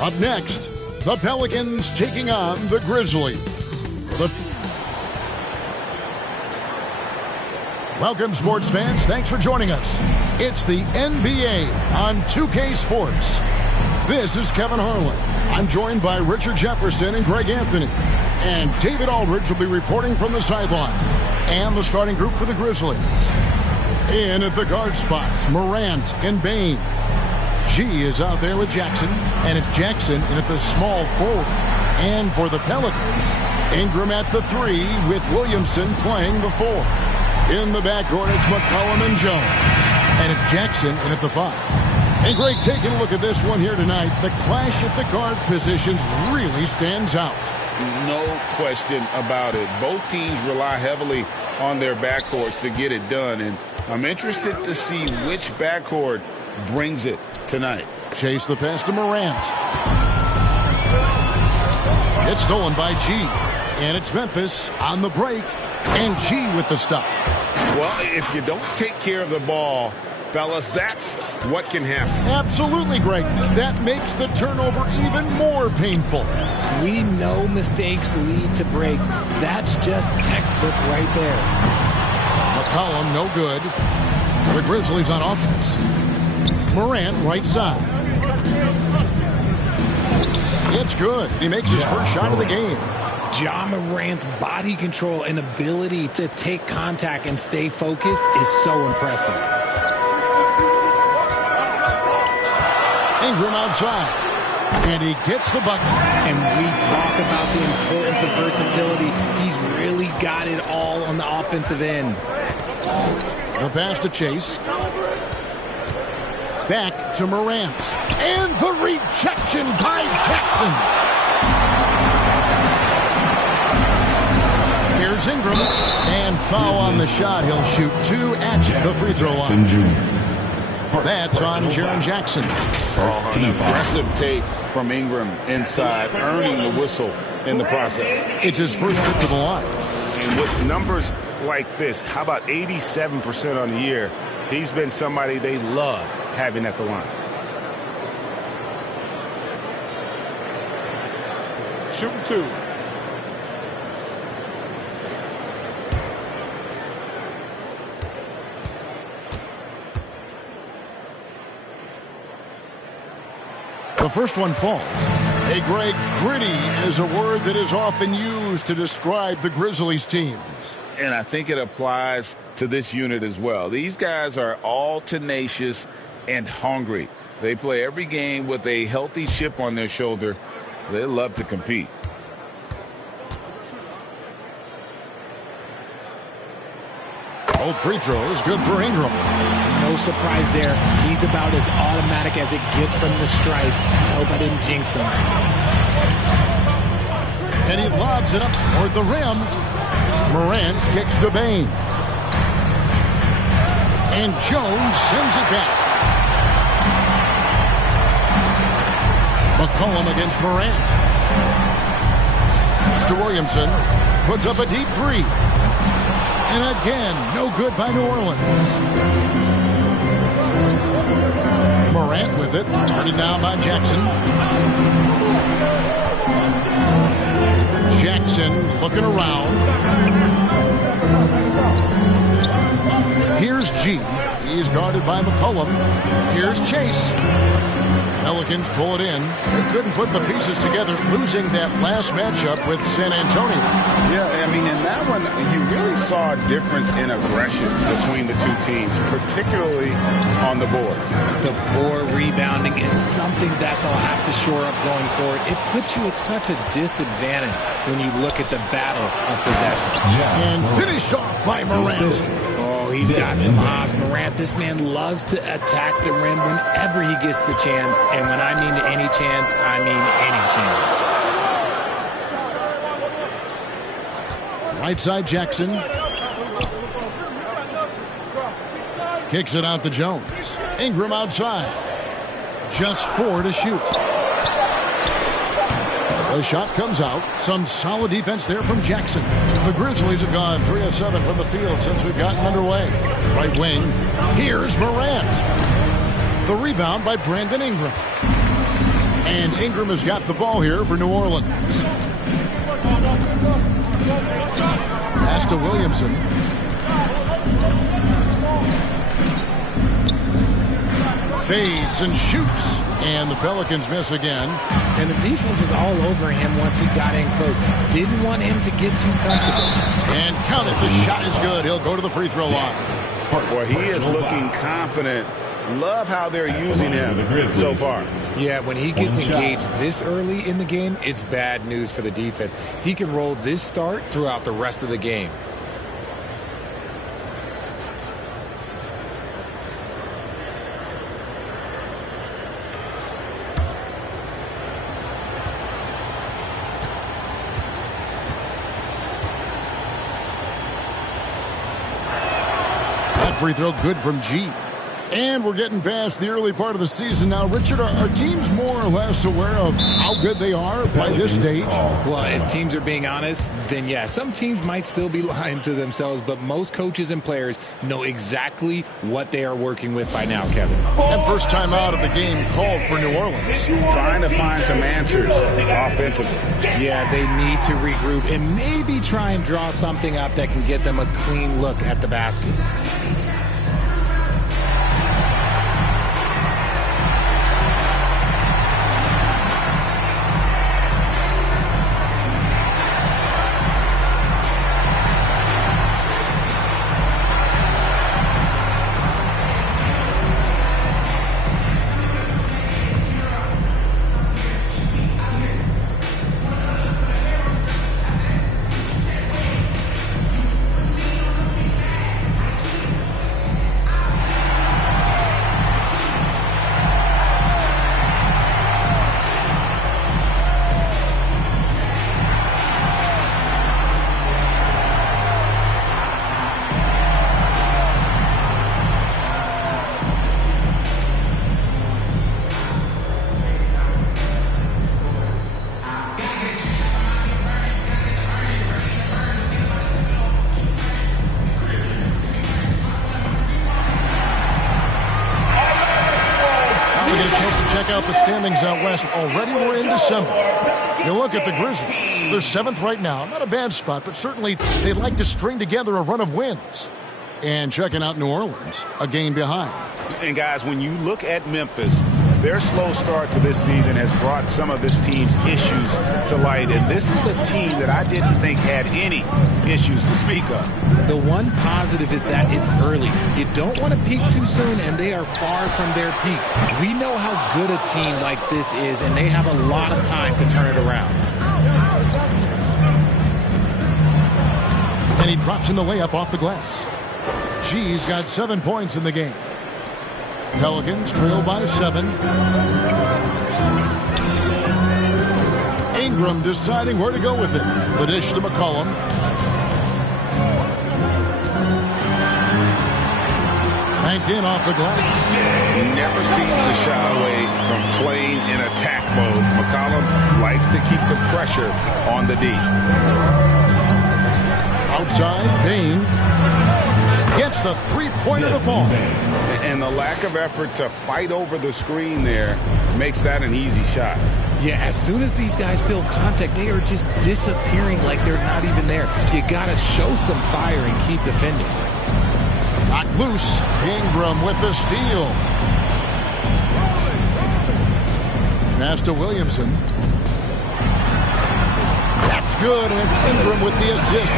Up next, the Pelicans taking on the Grizzlies. Welcome, sports fans. Thanks for joining us. It's the NBA on 2K Sports. This is Kevin Harlan. I'm joined by Richard Jefferson and Greg Anthony. And David Aldridge will be reporting from the sideline. And the starting group for the Grizzlies. In at the guard spots, Morant and Bane. G is out there with Jackson, and it's Jackson in at the small forward. And for the Pelicans, Ingram at the 3 with Williamson playing the 4. In the backcourt, it's McCollum and Jones. And it's Jackson in at the 5. And Greg, taking a look at this one here tonight, the clash at the guard positions really stands out. No question about it. Both teams rely heavily on their backcourts to get it done, and I'm interested to see which backcourt brings it tonight. Chase the pass to Morant. It's stolen by G. And it's Memphis on the break. And G with the stuff. Well, if you don't take care of the ball, fellas, that's what can happen. Absolutely, Greg. That makes the turnover even more painful. We know mistakes lead to breaks. That's just textbook right there. McCollum, no good. The Grizzlies on offense. Morant, right side. It's good. He makes his first shot of the game. Ja Morant's body control and ability to take contact and stay focused is so impressive. Ingram outside. And he gets the bucket. And we talk about the importance of versatility. He's really got it all on the offensive end. The pass to Chase. Back to Morant. And the rejection by Jackson. Here's Ingram. And foul on the shot. He'll shoot 2 at the free throw line. That's on Jaren Jackson. An aggressive take from Ingram inside, earning the whistle in the process. It's his first trip to the line. And with numbers like this, how about 87% on the year? He's been somebody they love having at the line. Shooting 2. The first one falls. Hey, Greg, gritty is a word that is often used to describe the Grizzlies teams. And I think it applies to this unit as well. These guys are all tenacious and hungry. They play every game with a healthy chip on their shoulder. They love to compete. Both free throws, good for Ingram. No surprise there. He's about as automatic as it gets from the stripe. I hope I didn't jinx him. And he lobs it up toward the rim. Morant kicks to Bane. And Jones sends it back. McCollum against Morant. Mr. Williamson puts up a deep 3. And again, no good by New Orleans. Morant with it, guarded now by Jackson. Jackson looking around. Here's G. He's guarded by McCollum. Here's Chase. Pelicans pull it in. They couldn't put the pieces together, losing that last matchup with San Antonio. Yeah, I mean, in that one, you really saw a difference in aggression between the two teams, particularly on the board. The poor rebounding is something that they'll have to shore up going forward. It puts you at such a disadvantage when you look at the battle of possession. And finished off by Morant. Oh, he's got some hops. Morant, this man loves to attack the rim whenever he gets the chance. And when I mean any chance, I mean any chance. Right side Jackson. Kicks it out to Jones. Ingram outside. Just 4 to shoot. The shot comes out. Some solid defense there from Jackson. The Grizzlies have gone 3 of 7 from the field since we've gotten underway. Right wing. Here's Morant. The rebound by Brandon Ingram. And Ingram has got the ball here for New Orleans. Pass to Williamson. Fades and shoots. And the Pelicans miss again. And the defense was all over him once he got in close. Didn't want him to get too comfortable. And count it. The shot is good. He'll go to the free throw line. Boy, he is looking confident. Love how they're using him so far. Yeah, when he gets engaged this early in the game, it's bad news for the defense. He can roll this start throughout the rest of the game. Free throw good from G. And we're getting past the early part of the season now. Richard, are teams more or less aware of how good they are by this stage? Well, if teams are being honest, then yeah, some teams might still be lying to themselves, but most coaches and players know exactly what they are working with by now, Kevin. And first time out of the game called for New Orleans. Trying to find some answers offensively. Yeah, they need to regroup and maybe try and draw something up that can get them a clean look at the basket. Check out the standings out west. Already we're in December. You look at the Grizzlies. They're 7th right now. Not a bad spot, but certainly they'd like to string together a run of wins. And checking out New Orleans, a game behind. And guys, when you look at Memphis, their slow start to this season has brought some of this team's issues to light. And this is a team that I didn't think had any issues to speak of. The one positive is that it's early. You don't want to peak too soon, and they are far from their peak. We know how good a team like this is, and they have a lot of time to turn it around. And he drops in the way up off the glass. G's got 7 points in the game. Pelicans trail by 7. Ingram deciding where to go with it. The dish to McCollum. Banked in off the glass. Never seems to shy away from playing in attack mode. McCollum likes to keep the pressure on the D. Outside, Bain gets the three-pointer to fall. And the lack of effort to fight over the screen there makes that an easy shot. Yeah, as soon as these guys feel contact, they are just disappearing like they're not even there. You got to show some fire and keep defending. Knocked loose. Ingram with the steal. Pass to Williamson. That's good, and it's Ingram with the assist.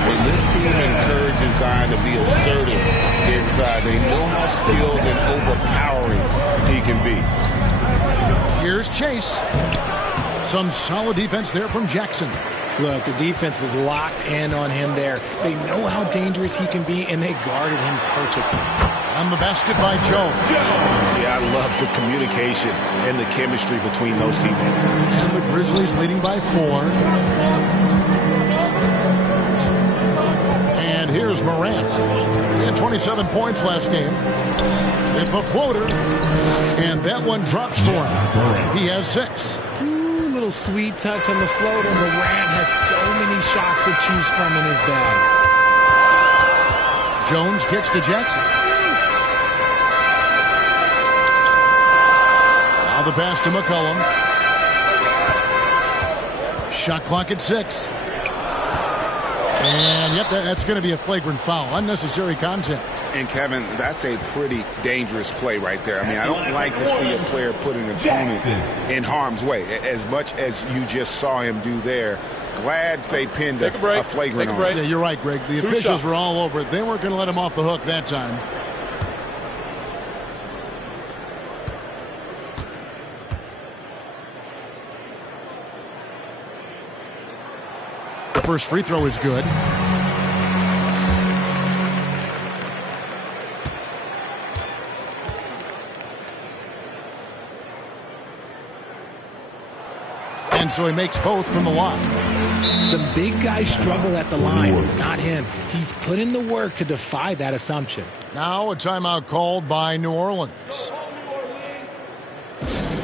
When this team encourages Zion to be assertive inside, they know how skilled and overpowering he can be. Here's Chase. Some solid defense there from Jackson. Look, the defense was locked in on him there. They know how dangerous he can be, and they guarded him perfectly. On the basket by Jones. Yeah, I love the communication and the chemistry between those teammates. And the Grizzlies leading by 4. And here's Morant. He had 27 points last game. With the floater. And that one drops for him. He has 6. Little sweet touch on the floater. Morant has so many shots to choose from in his bag. Jones kicks to Jackson. Now the pass to McCollum. Shot clock at 6. And, yep, that's going to be a flagrant foul. Unnecessary contact. And, Kevin, that's a pretty dangerous play right there. I mean, I don't like to see a player put an opponent in harm's way, as much as you just saw him do there. Glad they pinned a flagrant on him. Yeah, you're right, Greg. The officials were all over it. They weren't going to let him off the hook that time. The first free throw is good. And so he makes both from the line. Some big guys struggle at the line, not him. He's put in the work to defy that assumption. Now a timeout called by New Orleans.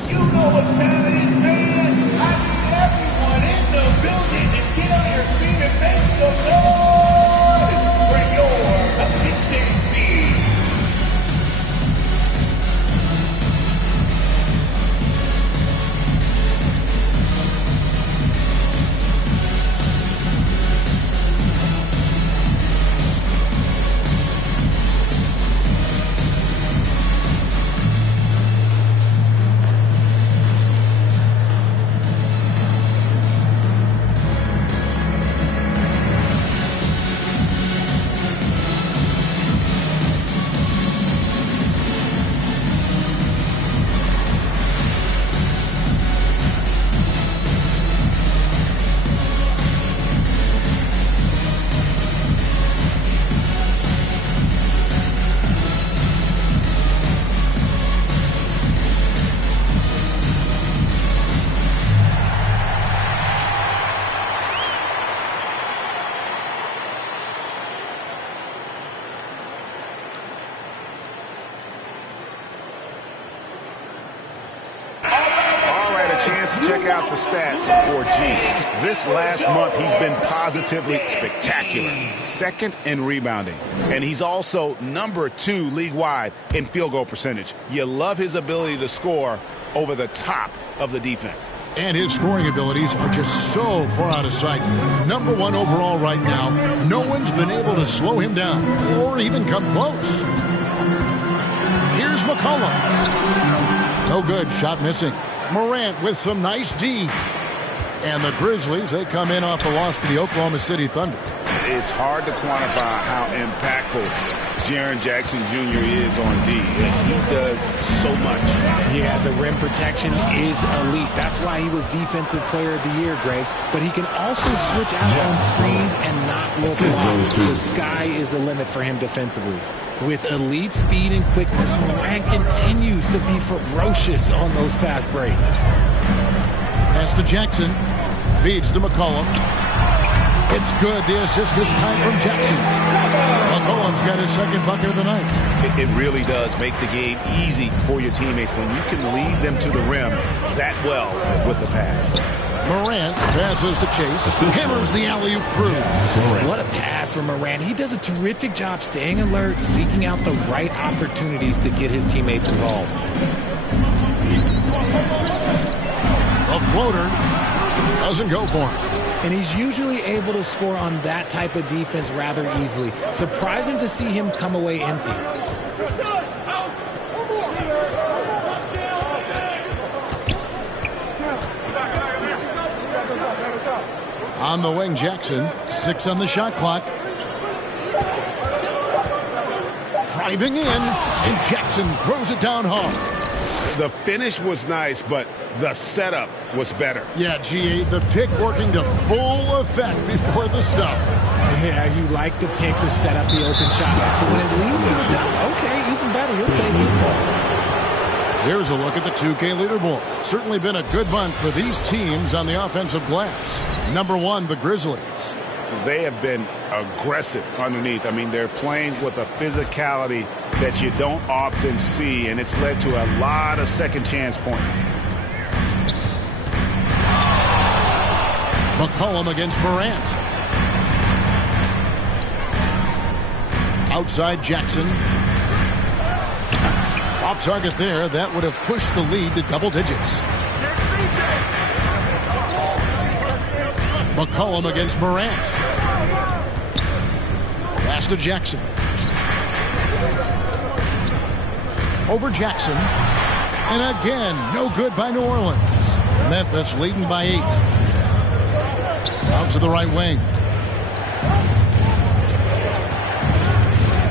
You know what time it is, man. I need everyone in the building to get on your feet and make some noise for your Pittsburgh Steelers. Chance to check out the stats for G. This last month, he's been positively spectacular. Second in rebounding. And he's also number 2 league-wide in field goal percentage. You love his ability to score over the top of the defense. And his scoring abilities are just so far out of sight. Number 1 overall right now. No one's been able to slow him down or even come close. Here's McCollum. No good. Shot missing. Morant with some nice D. And the Grizzlies, they come in off the loss to the Oklahoma City Thunder. It's hard to quantify how impactful Jaren Jackson Jr. is on D. He does so much. Yeah, the rim protection is elite. That's why he was Defensive Player of the Year, Greg. But he can also switch out on screens and not look lost. The sky is the limit for him defensively. With elite speed and quickness, Morant continues to be ferocious on those fast breaks. Pass to Jackson. Feeds to McCollum. It's good. The assist this time from Jackson. McCollum's got his second bucket of the night. It really does make the game easy for your teammates when you can lead them to the rim that well with the pass. Morant passes to Chase. Hammers the alley-oop through. What a pass from Morant. He does a terrific job staying alert, seeking out the right opportunities to get his teammates involved. A floater doesn't go for him. And he's usually able to score on that type of defense rather easily. Surprising to see him come away empty. On the wing, Jackson. 6 on the shot clock. Driving in, and Jackson throws it down hard. The finish was nice, but the setup was better. Yeah, GA, the pick working to full effect before the stuff. Yeah, you like the pick to set up the open shot. But when it leads to a dunk, okay, even better. You'll take it. Here's a look at the 2K leaderboard. Certainly been a good month for these teams on the offensive glass. Number 1, the Grizzlies. They have been aggressive underneath. I mean, they're playing with a physicality that you don't often see, and it's led to a lot of second chance points. McCollum against Morant. Outside Jackson. Off target there. That would have pushed the lead to double digits. McCollum against Morant. Pass to Jackson. Over Jackson. And again, no good by New Orleans. Memphis leading by 8. Out to the right wing.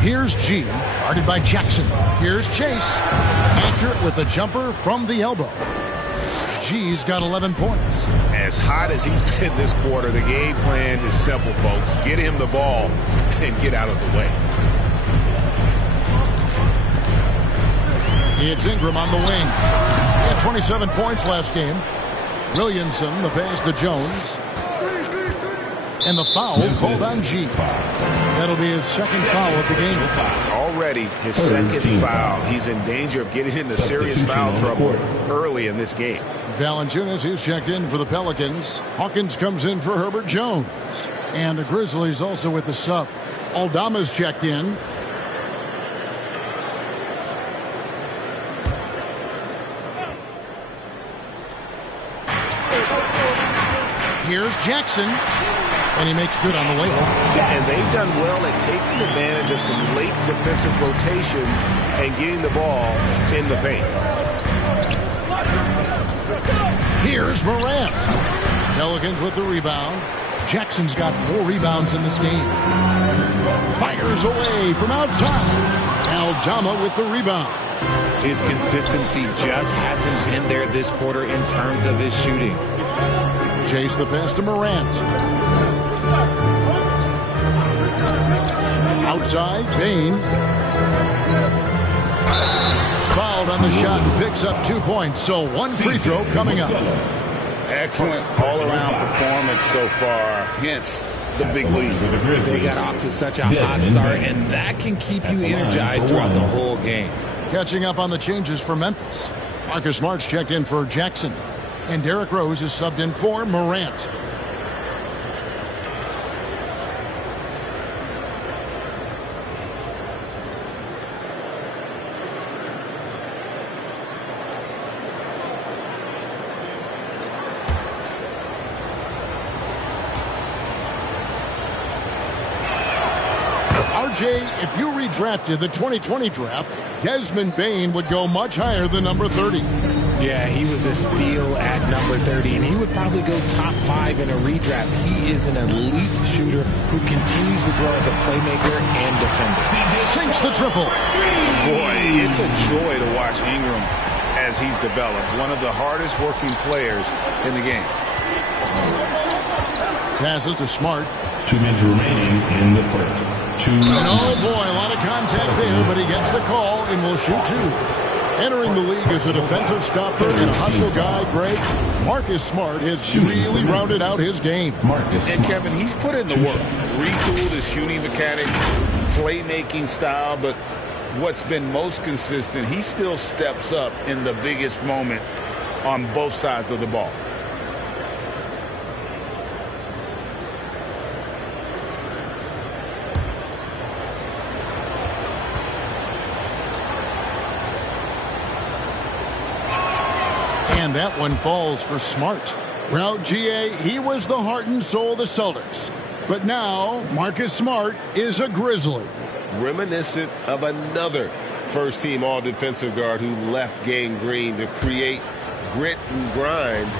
Here's G, guarded by Jackson. Here's Chase. Accurate with a jumper from the elbow. G's got 11 points. As hot as he's been this quarter, the game plan is simple, folks. Get him the ball and get out of the way. It's Ingram on the wing. He had 27 points last game. Williamson, the pass to Jones. And the foul called on G. That'll be his second foul of the game. Already his second foul. He's in danger of getting into serious foul trouble early in this game. Valanciunas, he's checked in for the Pelicans. Hawkins comes in for Herbert Jones. And the Grizzlies also with the sub. Aldama's checked in. Here's Jackson. And he makes good on the layup. And they've done well at taking advantage of some late defensive rotations and getting the ball in the paint. Here's Morant. Pelicans with the rebound. Jackson's got 4 rebounds in this game. Fires away from outside. Aldama with the rebound. His consistency just hasn't been there this quarter in terms of his shooting. Chase the pass to Morant. Outside, Bane. Fouled on the shot and picks up 2 points. So 1 free throw coming up. Excellent all-around performance so far. Hence the big lead. They got off to such a hot start, and that can keep you energized throughout the whole game. Catching up on the changes for Memphis. Marcus Smart's checked in for Jackson. And Derrick Rose is subbed in for Morant. RJ, if you redrafted the 2020 draft, Desmond Bane would go much higher than number 30. Yeah, he was a steal at number 30, and he would probably go top 5 in a redraft. He is an elite shooter who continues to grow as a playmaker and defender. Sinks the triple. Boy, it's a joy to watch Ingram as he's developed. One of the hardest working players in the game. Passes to Smart. 2 minutes remaining in the first. And oh boy, a lot of contact there, but he gets the call and will shoot 2. Entering the league as a defensive stopper and a hustle guy, Greg, Marcus Smart has really rounded out his game. And Kevin, he's put in the work. Retooled his shooting mechanics, playmaking style, but what's been most consistent, he still steps up in the biggest moments on both sides of the ball. And that one falls for Smart. Well, GA, he was the heart and soul of the Celtics. But now, Marcus Smart is a Grizzly. Reminiscent of another first-team all-defensive guard who left Gang Green to create grit and grind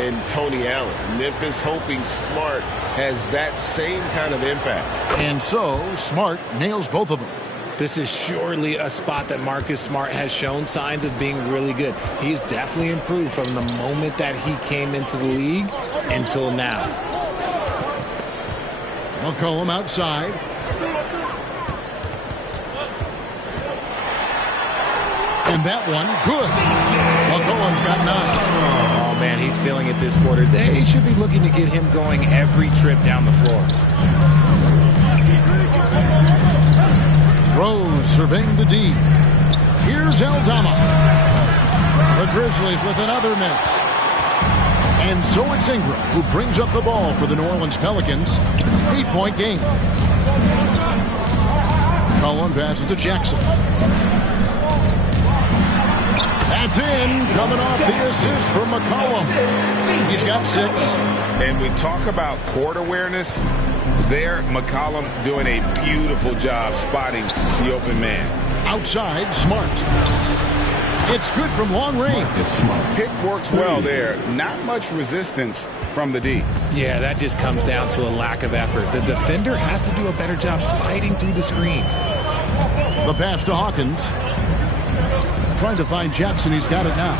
in Tony Allen. Memphis hoping Smart has that same kind of impact. And so, Smart nails both of them. This is surely a spot that Marcus Smart has shown signs of being really good. He's definitely improved from the moment that he came into the league until now. McCollum outside. And that one, good. McCollum's got 9. Oh, man, he's feeling it this quarter. They should be looking to get him going every trip down the floor. Rose surveying the D. Here's Aldama. The Grizzlies with another miss. And so it's Ingram who brings up the ball for the New Orleans Pelicans. 8-point game. Cullen passes to Jackson. That's in, coming off the assist from McCollum. He's got 6. And we talk about court awareness. There, McCollum doing a beautiful job spotting the open man. Outside, Smart. It's good from long range. Pick works well there. Not much resistance from the D. Yeah, that just comes down to a lack of effort. The defender has to do a better job fighting through the screen. The pass to Hawkins. Trying to find Jackson. He's got it now.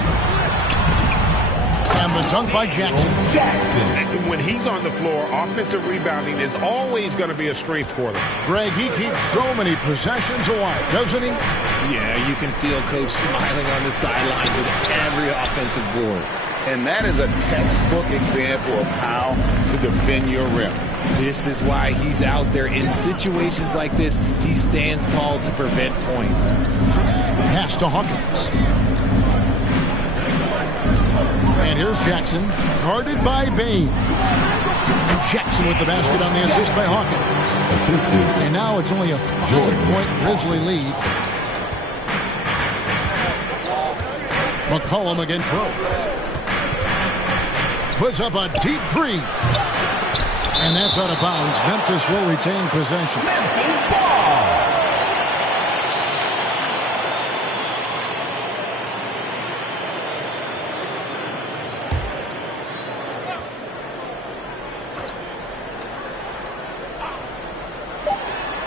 And the dunk by Jackson. And when he's on the floor, offensive rebounding is always going to be a strength for them. Greg, he keeps so many possessions alive, doesn't he? Yeah, you can feel Coach smiling on the sidelines with every offensive board. And that is a textbook example of how to defend your rim. This is why he's out there. In situations like this, he stands tall to prevent points. Pass to Hawkins. And here's Jackson, guarded by Bane. And Jackson with the basket on the assist by Hawkins. And now it's only a 5-point Grizzly lead. McCollum against Rose. Puts up a deep 3. And that's out of bounds. Memphis will retain possession.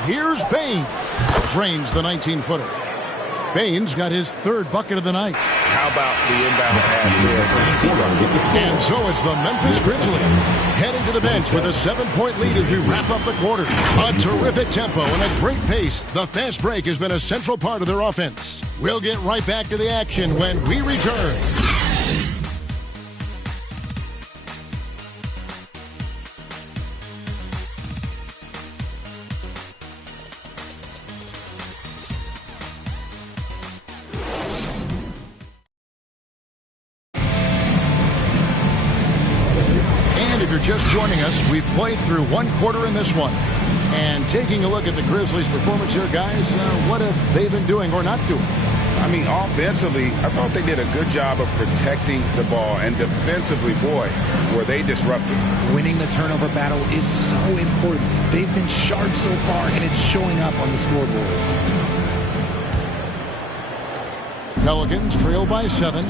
Here's Bane. Drains the 19-footer. Bane's got his 3rd bucket of the night. How about the inbound pass there? And so it's the Memphis Grizzlies heading to the bench with a 7-point lead as we wrap up the quarter. A terrific tempo and a great pace. The fast break has been a central part of their offense. We'll get right back to the action when we return. If you're just joining us, we've played through 1 quarter in this one. And taking a look at the Grizzlies' performance here, guys, what have they been doing or not doing? I mean, offensively, I thought they did a good job of protecting the ball. And defensively, boy, were they disruptive. Winning the turnover battle is so important. They've been sharp so far, and it's showing up on the scoreboard. Pelicans trail by 7.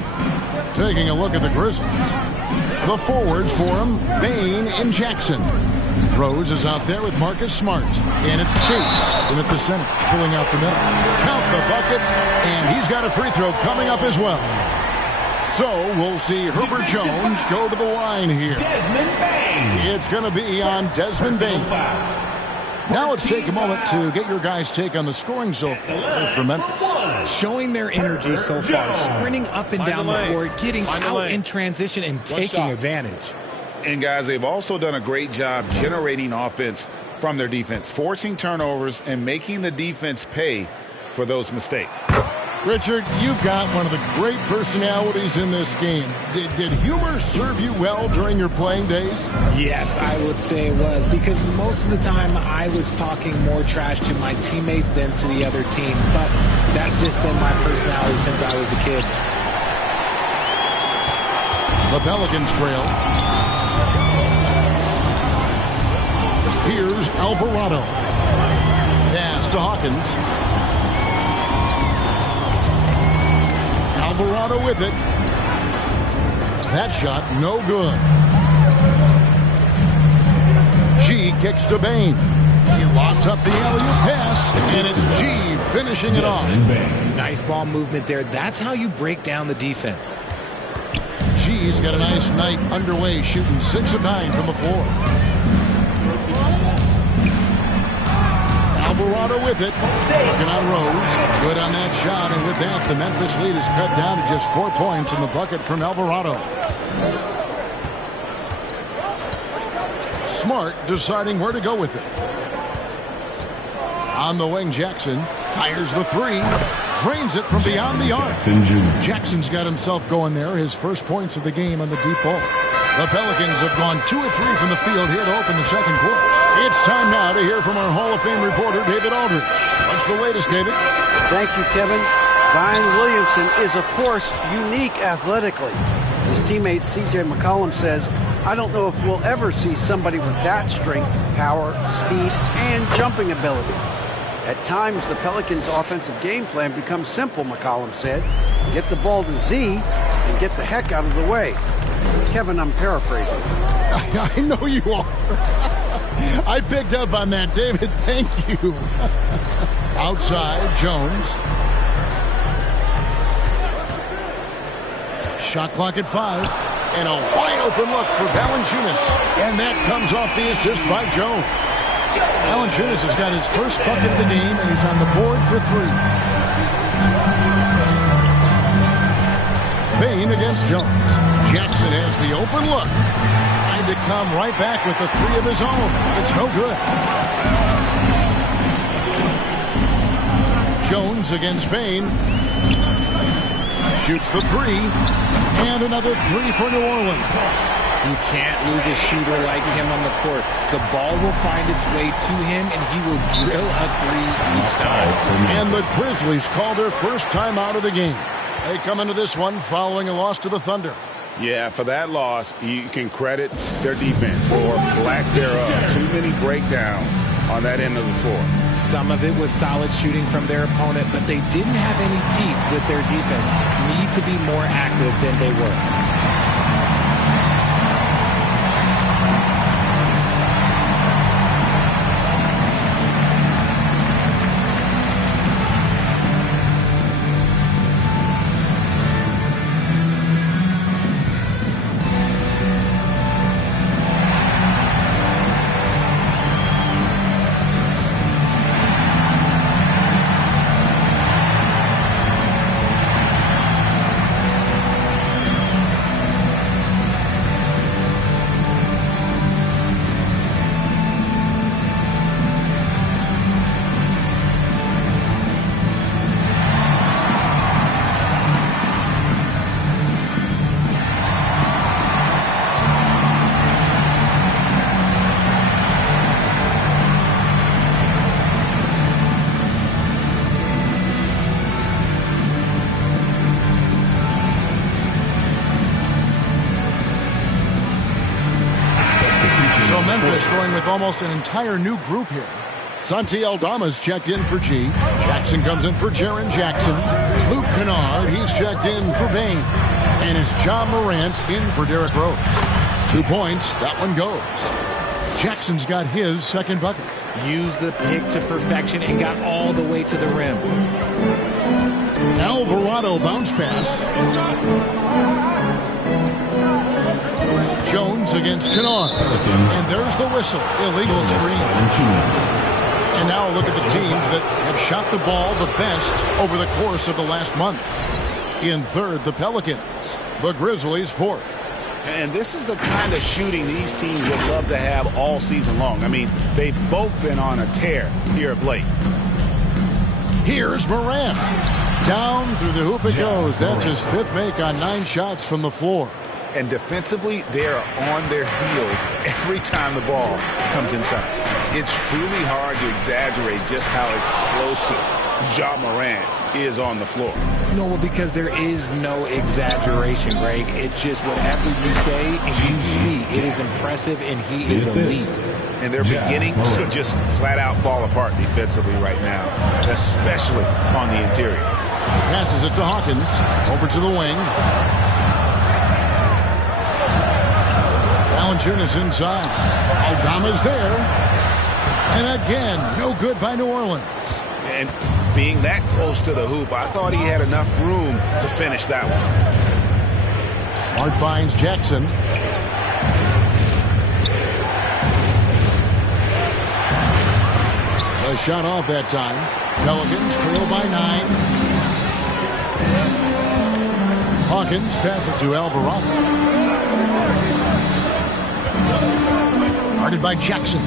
Taking a look at the Grizzlies. The forwards for him, Bane and Jackson. Rose is out there with Marcus Smart. And it's Chase in at the center, filling out the middle. Count the bucket, and he's got a free throw coming up as well. So we'll see Herbert Jones go to the line here. Desmond Bane. It's going to be on Desmond Bane. Now let's take a moment to get your guys' take on the scoring so far for Memphis. Showing their energy so far, sprinting up and down the floor, getting out in transition and taking advantage. And guys, they've also done a great job generating offense from their defense, forcing turnovers and making the defense pay for those mistakes. Richard, you've got one of the great personalities in this game. Did humor serve you well during your playing days? Yes, I would say it was, because most of the time I was talking more trash to my teammates than to the other team. But that's just been my personality since I was a kid. The Pelicans trail. Here's Alvarado. Pass to Hawkins. Alvarado with it. That shot no good. G kicks to Bane. He lobs up the alley-oop pass, and it's G finishing it off. Nice ball movement there. That's how you break down the defense. G's got a nice night underway, shooting 6 of 9 from the floor. Alvarado with it. Working on Rose. Good on that shot, and with that, the Memphis lead is cut down to just 4 points in the bucket from Alvarado. Smart deciding where to go with it. On the wing, Jackson fires the 3. Drains it from beyond the arc. Jackson's got himself going there. His first points of the game on the deep ball. The Pelicans have gone 2 of 3 from the field here to open the second quarter. It's time now to hear from our Hall of Fame reporter, David Aldridge. What's the latest, David? Thank you, Kevin. Zion Williamson is, of course, unique athletically. His teammate C.J. McCollum says, "I don't know if we'll ever see somebody with that strength, power, speed, and jumping ability." At times, the Pelicans' offensive game plan becomes simple, McCollum said. Get the ball to Z and get the heck out of the way. Kevin, I'm paraphrasing. I know you are. I picked up on that, David. Thank you. Outside, Jones. Shot clock at 5. And a wide open look for Valanciunas. And that comes off the assist by Jones. Valanciunas has got his first bucket of the game, and he's on the board for 3. Bane against Jones. Jackson has the open look. Trying to come right back with the 3 of his own. It's no good. Jones against Bane. Shoots the 3. And another 3 for New Orleans. You can't lose a shooter like him on the court. The ball will find its way to him, and he will drill a 3 each time. And the Grizzlies call their first time out of the game. They come into this one following a loss to the Thunder. Yeah, for that loss, you can credit their defense or lack thereof. Too many breakdowns on that end of the floor. Some of it was solid shooting from their opponent, but they didn't have any teeth with their defense. Need to be more active than they were. Going with almost an entire new group here. Santi Aldama's checked in for G. Jackson comes in for Jaren Jackson. Luke Kennard, he's checked in for Bane. And it's John Morant in for Derrick Rose. 2 points, that one goes. Jackson's got his second bucket. Used the pick to perfection and got all the way to the rim. Alvarado bounce pass. Jones against Kennard. And there's the whistle. Illegal screen. And now look at the teams that have shot the ball the best over the course of the last month. In third, the Pelicans. The Grizzlies fourth. And this is the kind of shooting these teams would love to have all season long. I mean, they've both been on a tear here of late. Here's Morant. Down through the hoop it goes. That's his 5th make on 9 shots from the floor. And defensively, they are on their heels every time the ball comes inside. It's truly hard to exaggerate just how explosive Ja Morant is on the floor. No, well, because there is no exaggeration, Greg. It's just whatever you say and you see. It is impressive, and he is elite. And they're beginning to just flat out fall apart defensively right now, especially on the interior. Passes it to Hawkins. Over to the wing. Valanciunas inside. Aldama's there. And again, no good by New Orleans. And being that close to the hoop, I thought he had enough room to finish that one. Smart finds Jackson. A shot off that time. Pelicans trail by 9. Hawkins passes to Alvarado. Guarded by Jackson.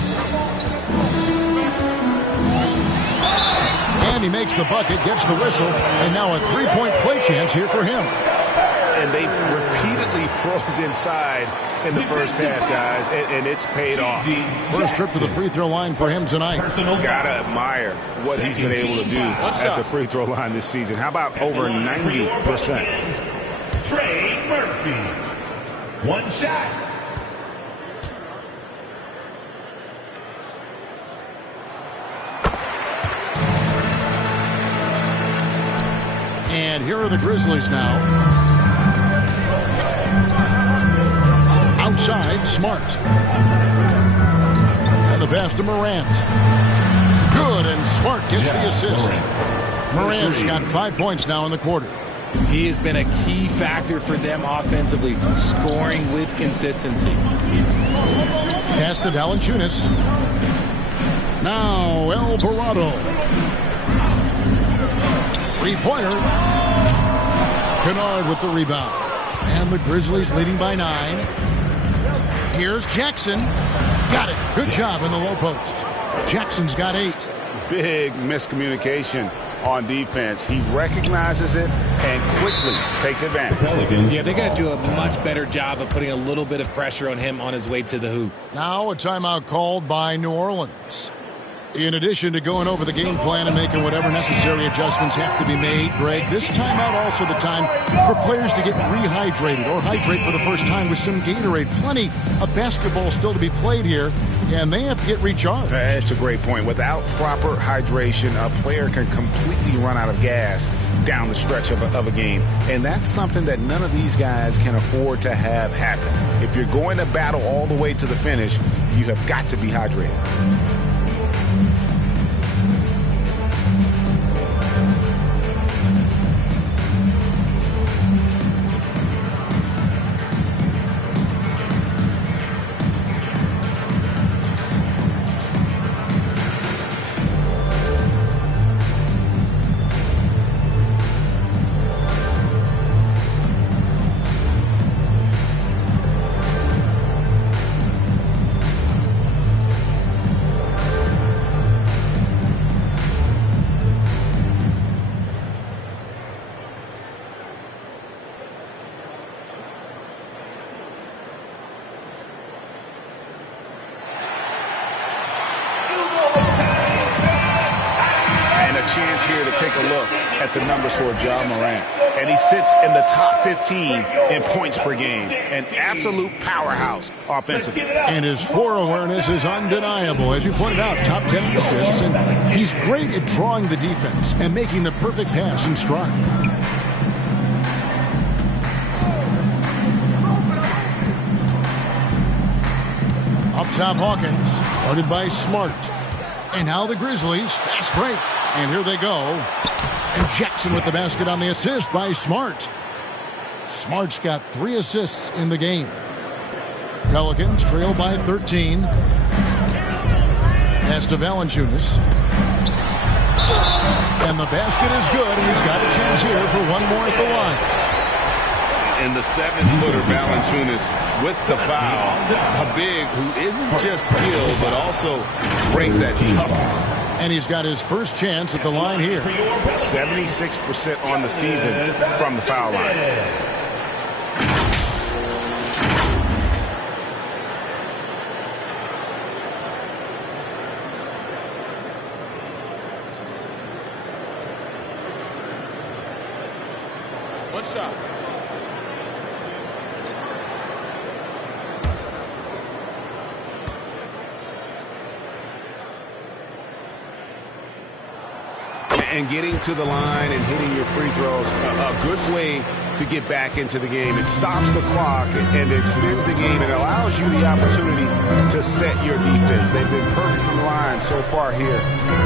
And he makes the bucket, gets the whistle, and now a 3-point play chance here for him. And they've repeatedly probed inside in the first half, guys, and it's paid off. First trip to the free throw line for him tonight. Gotta admire what he's been able to do at the free throw line this season. How about over 90%? Trey Murphy. One shot. And here are the Grizzlies now. Outside, Smart. And the pass to Morant. Good, and Smart gets the assist. Morant's got 5 points now in the quarter. He has been a key factor for them offensively, scoring with consistency. Pass to Valanciunas. Now, Alvarado. Three-pointer. Kennard with the rebound. And the Grizzlies leading by 9. Here's Jackson. Got it. Good job in the low post. Jackson's got 8. Big miscommunication on defense. He recognizes it and quickly takes advantage. Yeah, they got to do a much better job of putting a little bit of pressure on him on his way to the hoop. Now a timeout called by New Orleans. In addition to going over the game plan and making whatever necessary adjustments have to be made, Greg, this timeout also the time for players to get rehydrated or hydrate for the first time with some Gatorade. Plenty of basketball still to be played here, and they have to get recharged. That's a great point. Without proper hydration, a player can completely run out of gas down the stretch of a game. And that's something that none of these guys can afford to have happen. If you're going to battle all the way to the finish, you have got to be hydrated. Chance here to take a look at the numbers for Ja Morant. And he sits in the top 15 in points per game. An absolute powerhouse offensively. And his floor awareness is undeniable. As you pointed out, top 10 assists. And he's great at drawing the defense and making the perfect pass in stride. Up top, Hawkins. Guarded by Smart. And now the Grizzlies. Fast break. And here they go. And Jackson with the basket on the assist by Smart. Smart's got 3 assists in the game. Pelicans trail by 13. Pass to Valanciunas. And the basket is good. And he's got a chance here for one more at the line. And the 7-footer Valanciunas with the foul. A big who isn't just skilled, but also brings that toughness. And he's got his first chance at the line here. 76% on the season from the foul line. What's up? And getting to the line and hitting your free throws, a good way to get back into the game. It stops the clock and extends the game and allows you the opportunity to set your defense. They've been perfect from the line so far here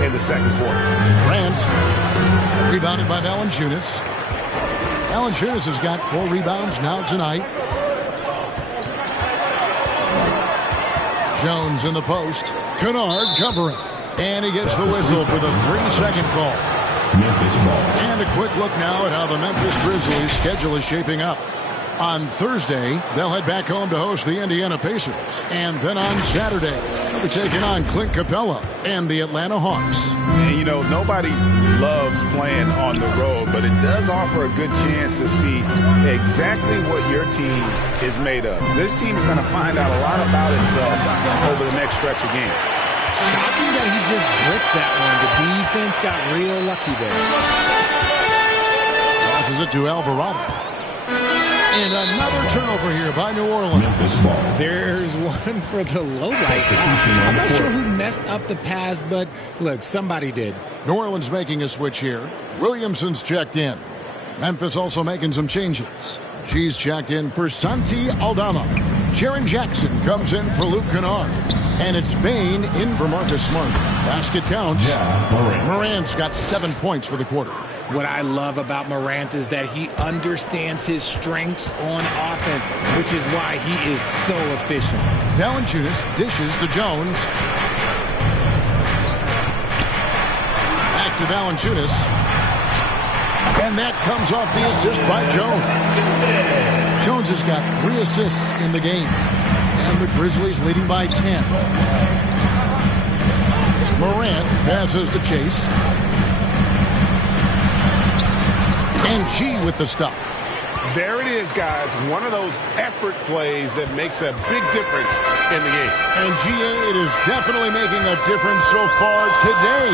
in the second quarter. Grant, rebounded by Valanciunas. Valanciunas has got 4 rebounds now tonight. Jones in the post. Kennard covering. And he gets the whistle for the 3-second call. Memphis ball. And a quick look now at how the Memphis Grizzlies schedule is shaping up. On Thursday, they'll head back home to host the Indiana Pacers. And then on Saturday, they'll be taking on Clint Capella and the Atlanta Hawks. And, you know, nobody loves playing on the road, but it does offer a good chance to see exactly what your team is made of. This team is going to find out a lot about itself over the next stretch of games. Shocking that he just bricked that one. The defense got real lucky there. Passes it to Alvarado. And another turnover here by New Orleans. Memphis ball. There's one for the low light. I'm not sure who messed up the pass, but look, somebody did. New Orleans making a switch here. Williamson's checked in. Memphis also making some changes. G's checked in for Santi Aldama. Jaren Jackson comes in for Luke Kennard. And it's Bane in for Marcus Smart. Basket counts. Morant's got 7 points for the quarter. What I love about Morant is that he understands his strengths on offense, which is why he is so efficient. Valanciunas dishes to Jones. Back to Valanciunas. And that comes off the assist by Jones. Jones has got 3 assists in the game. And the Grizzlies leading by 10. Morant passes to Chase. And G with the stuff. There it is, guys. One of those effort plays that makes a big difference in the game. And GA, it is definitely making a difference so far today.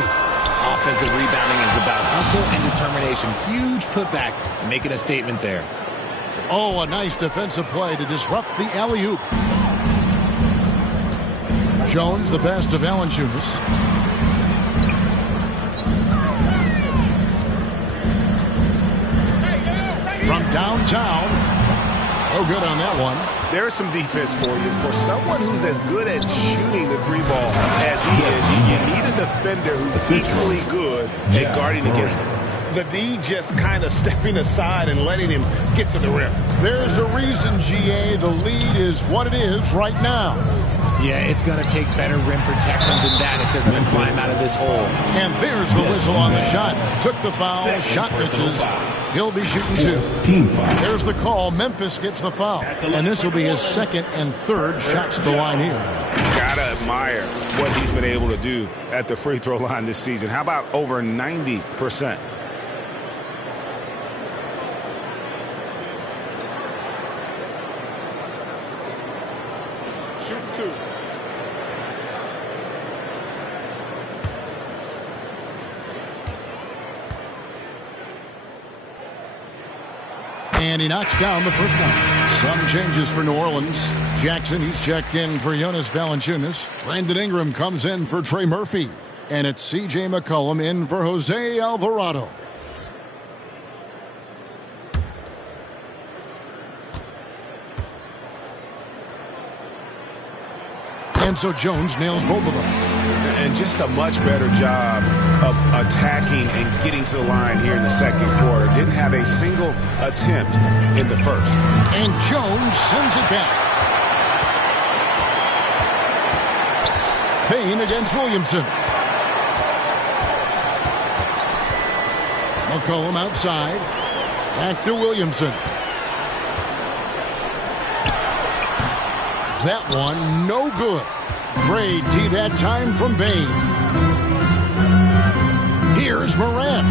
Offensive rebounding is about hustle and determination. Huge putback, making a statement there. Oh, a nice defensive play to disrupt the alley-oop. Jones, the pass to Valanciunas. From downtown. Oh, good on that one. There's some defense for you. For someone who's as good at shooting the 3-ball as he is, you need a defender who's equally good at guarding against him. The D just kind of stepping aside and letting him get to the rim. There's a reason, GA, the lead is what it is right now. Yeah, it's going to take better rim protection than that if they're going to climb out of this hole. And there's the whistle on the shot. Took the foul, shot misses. He'll be shooting 2. There's the call. Memphis gets the foul. And this will be his 2nd and 3rd shots at the line here. Gotta admire what he's been able to do at the free throw line this season. How about over 90%? Shoot 2. And he knocks down the first one. Some changes for New Orleans. Jackson, he's checked in for Jonas Valanciunas. Brandon Ingram comes in for Trey Murphy. And it's C.J. McCollum in for Jose Alvarado. And so Jones nails both of them. And just a much better job of attacking and getting to the line here in the second quarter. Didn't have a single attempt in the first. And Jones sends it back. Payne against Williamson. McCollum outside. Back to Williamson. That one no good. Great D that time from Bane. Here's Morant.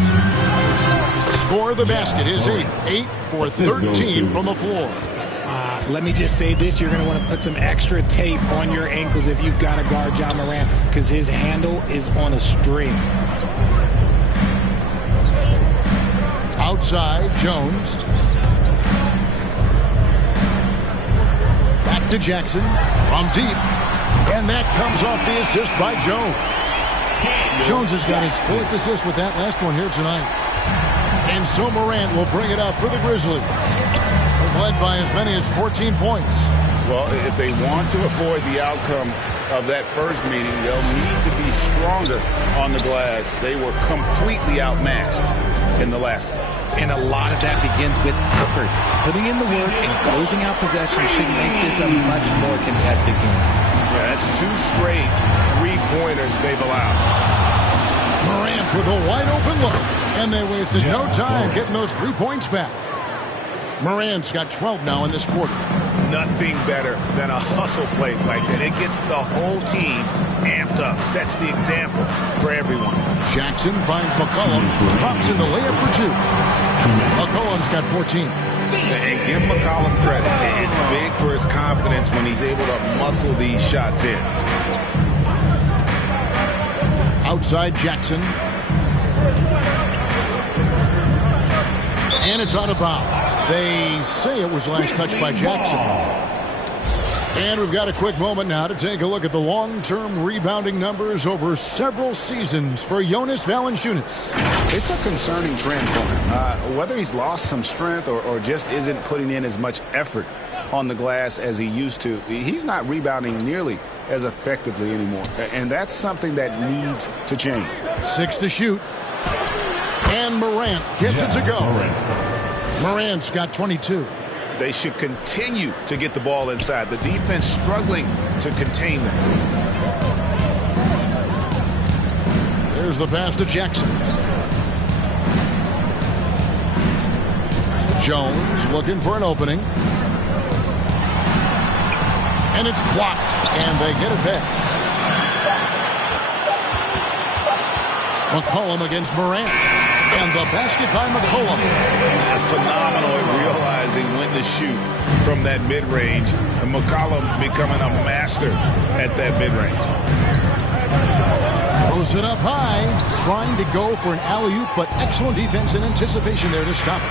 Score the basket is 8 for 13 from the floor. Let me just say this. You're going to want to put some extra tape on your ankles if you've got to guard Ja Morant because his handle is on a string. Outside, Jones. Back to Jackson from deep. And that comes off the assist by Jones. Jones has got his 4th assist with that last one here tonight. And so Morant will bring it up for the Grizzlies. They've led by as many as 14 points. Well, if they want to avoid the outcome of that first meeting, they'll need to be stronger on the glass. They were completely outmatched in the last one. And a lot of that begins with effort. Putting in the work and closing out possession should make this a much more contested game. Yeah, that's 2 straight 3-pointers they've allowed. Morant with a wide open look. And they wasted no time getting those 3 points back. Morant's got 12 now in this quarter. Nothing better than a hustle play like that. It gets the whole team amped up, sets the example for everyone. Jackson finds McCollum, drops in the layup for 2. McCollum's got 14. And give McCollum credit. It's big for his confidence when he's able to muscle these shots in. Outside Jackson. And it's out of bounds. They say it was last touched by Jackson. And we've got a quick moment now to take a look at the long-term rebounding numbers over several seasons for Jonas Valanciunas. It's a concerning trend for him. Whether he's lost some strength or just isn't putting in as much effort on the glass as he used to, he's not rebounding nearly as effectively anymore. And that's something that needs to change. 6 to shoot. And Morant gets it to go. Morant's got 22. They should continue to get the ball inside. The defense struggling to contain them. There's the pass to Jackson. Jones looking for an opening. And it's blocked. And they get it back. McCollum against Morant. And the basket by McCollum. Phenomenal at realizing when to shoot from that mid-range. And McCollum becoming a master at that mid-range. Throws it up high. Trying to go for an alley-oop, but excellent defense and anticipation there to stop it.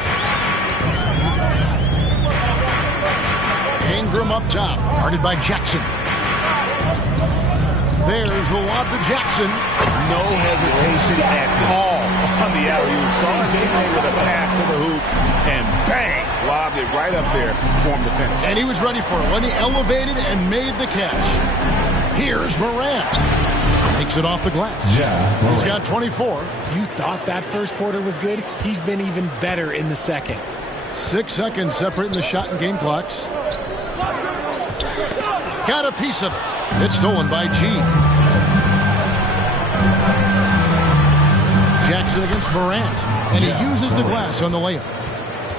Ingram up top. Guarded by Jackson. There's the lob to Jackson. No hesitation at all on the alley-oop. Saw his teammate with a path to the hoop, and bang, lobbed it right up there for him to finish. And he was ready for it when he elevated and made the catch. Here's Morant. Takes it off the glass. He's got 24. You thought that first quarter was good? He's been even better in the second. 6 seconds separating the shot and game clocks. Got a piece of it. It's stolen by G. Jackson against Morant. And he uses the glass on the layup.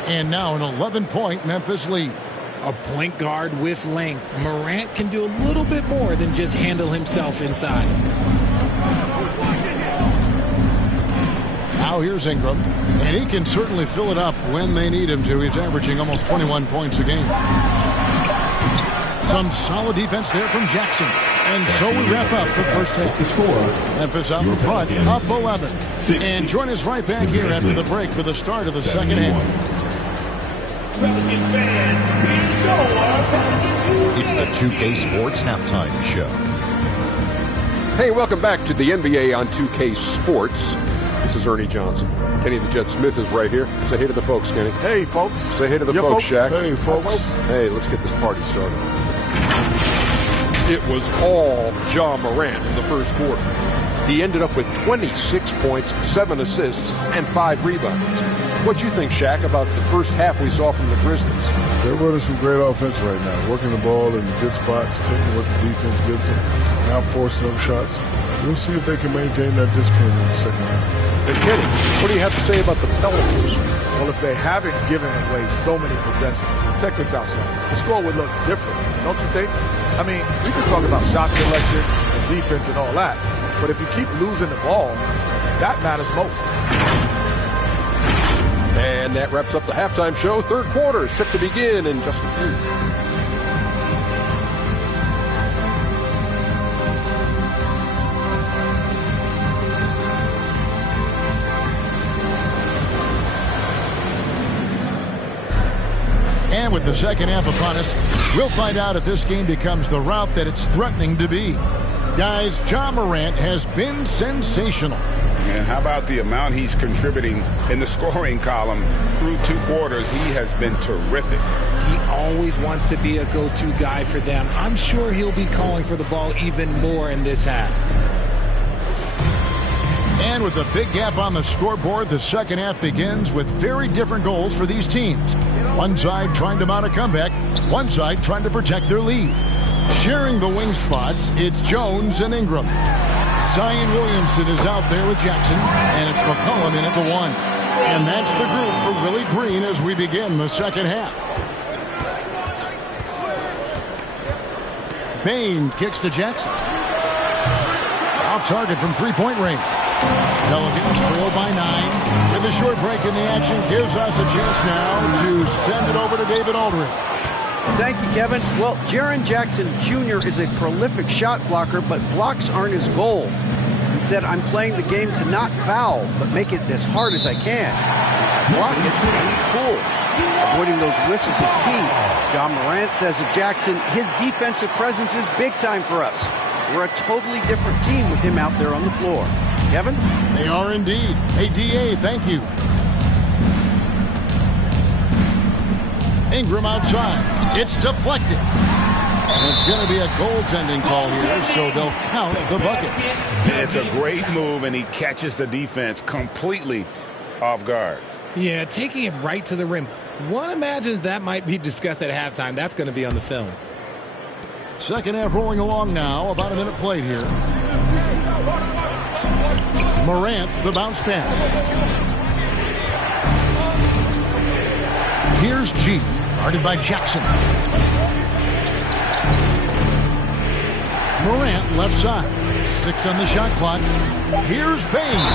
And now an 11-point Memphis lead. A point guard with length. Morant can do a little bit more than just handle himself inside. Now here's Ingram. And he can certainly fill it up when they need him to. He's averaging almost 21 points a game. Some solid defense there from Jackson. And so we wrap up the first half. Memphis out in front, up 11. And join us right back here after the break for the start of the second half. It's the 2K Sports Halftime Show. Hey, welcome back to the NBA on 2K Sports. This is Ernie Johnson. Kenny the Jet Smith is right here. Say hey to the folks, Kenny. Hey, folks. Say hey to the folks, Shaq. Hey, folks. Hey, let's get this party started. It was all Ja Morant in the first quarter. He ended up with 26 points, 7 assists, and 5 rebounds. What you think, Shaq, about the first half we saw from the Grizzlies? They're running some great offense right now, working the ball in good spots, taking what the defense gives them, now forcing them shots. We'll see if they can maintain that discipline in the second half. And Kenny, what do you have to say about the Pelicans? Well, if they haven't given away so many possessions, check this out, Sean. The score would look different, don't you think? I mean, we can talk about shot selection and defense and all that, but if you keep losing the ball, that matters most. And that wraps up the halftime show. Third quarter is set to begin in just a few. And with the second half upon us, we'll find out if this game becomes the route that it's threatening to be. Guys, Ja Morant has been sensational. And how about the amount he's contributing in the scoring column through 2 quarters? He has been terrific. He always wants to be a go-to guy for them. I'm sure he'll be calling for the ball even more in this half. And with a big gap on the scoreboard, the second half begins with very different goals for these teams. One side trying to mount a comeback, one side trying to protect their lead. Sharing the wing spots, it's Jones and Ingram. Zion Williamson is out there with Jackson, and it's McCollum in at the 1. And that's the group for Willie Green as we begin the second half. Bane kicks to Jackson. Off target from three-point range. Pelicans trail by 9. With a short break in the action, gives us a chance now to send it over to David Aldridge. Thank you, Kevin. Well, Jaren Jackson Jr. is a prolific shot blocker, but blocks aren't his goal. He said, I'm playing the game to not foul, but make it as hard as I can. And if I block it, I'm cool. Avoiding those whistles is key. John Morant says of Jackson, his defensive presence is big time for us. We're a totally different team with him out there on the floor. Kevin? They are indeed. Hey, DA, thank you. Ingram outside. It's deflected. And it's going to be a goaltending call here, so they'll count the bucket. It's a great move, and he catches the defense completely off guard. Yeah, taking it right to the rim. One imagines that might be discussed at halftime. That's going to be on the film. Second half rolling along now. About a minute played here. Morant, the bounce pass. Here's G, guarded by Jackson. Morant, left side. 6 on the shot clock. Here's Bane.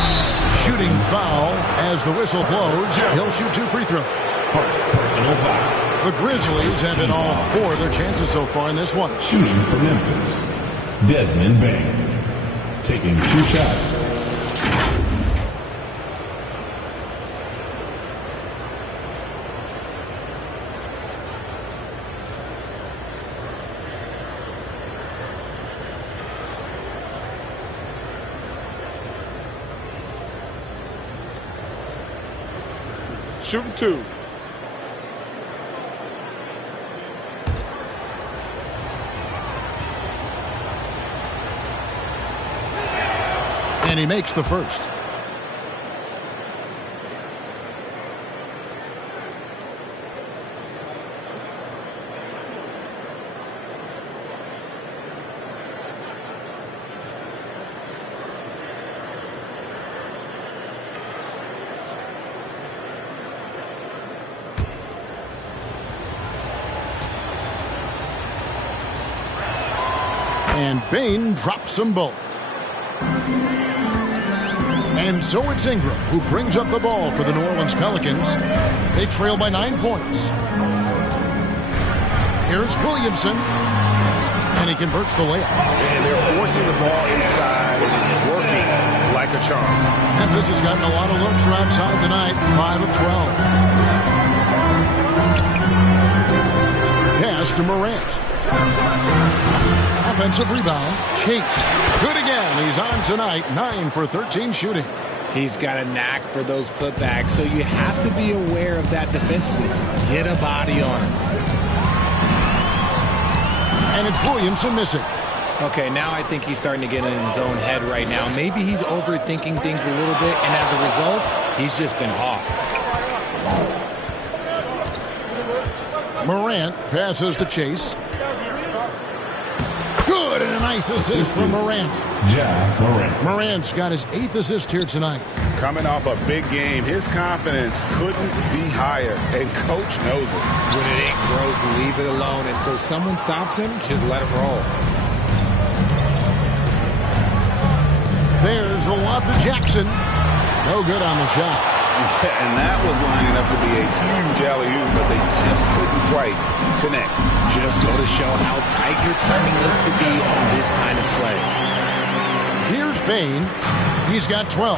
Shooting foul as the whistle blows. He'll shoot 2 free throws. Personal foul. The Grizzlies have hit all 4 of their chances so far in this one. Shooting for Memphis, Desmond Bane. Taking 2 shots. Shooting 2. And he makes the first. And Bane drops them both. And so it's Ingram who brings up the ball for the New Orleans Pelicans. They trail by 9 points. Here's Williamson. And he converts the layup. And they're forcing the ball inside, and it's working like a charm. Memphis has gotten a lot of looks from outside tonight. 5 of 12. Pass to Morant. Offensive rebound. Chase. Good again. He's on tonight. 9 for 13 shooting. He's got a knack for those putbacks, so you have to be aware of that defensively. Get a body on him. And it's Williamson missing. Okay, now I think he's starting to get in his own head right now. Maybe he's overthinking things a little bit, and as a result, he's just been off. Morant passes to Chase. Good, and a nice assist from Morant. Ja Morant. Morant's got his 8th assist here tonight. Coming off a big game, his confidence couldn't be higher, and coach knows it. When it ain't broke, leave it alone until someone stops him. Just let it roll. There's the lob to Jackson. No good on the shot. And that was lining up to be a huge alley-oop, but they just couldn't quite connect. Just go to show how tight your timing needs to be on this kind of play. Here's Bane. He's got 12.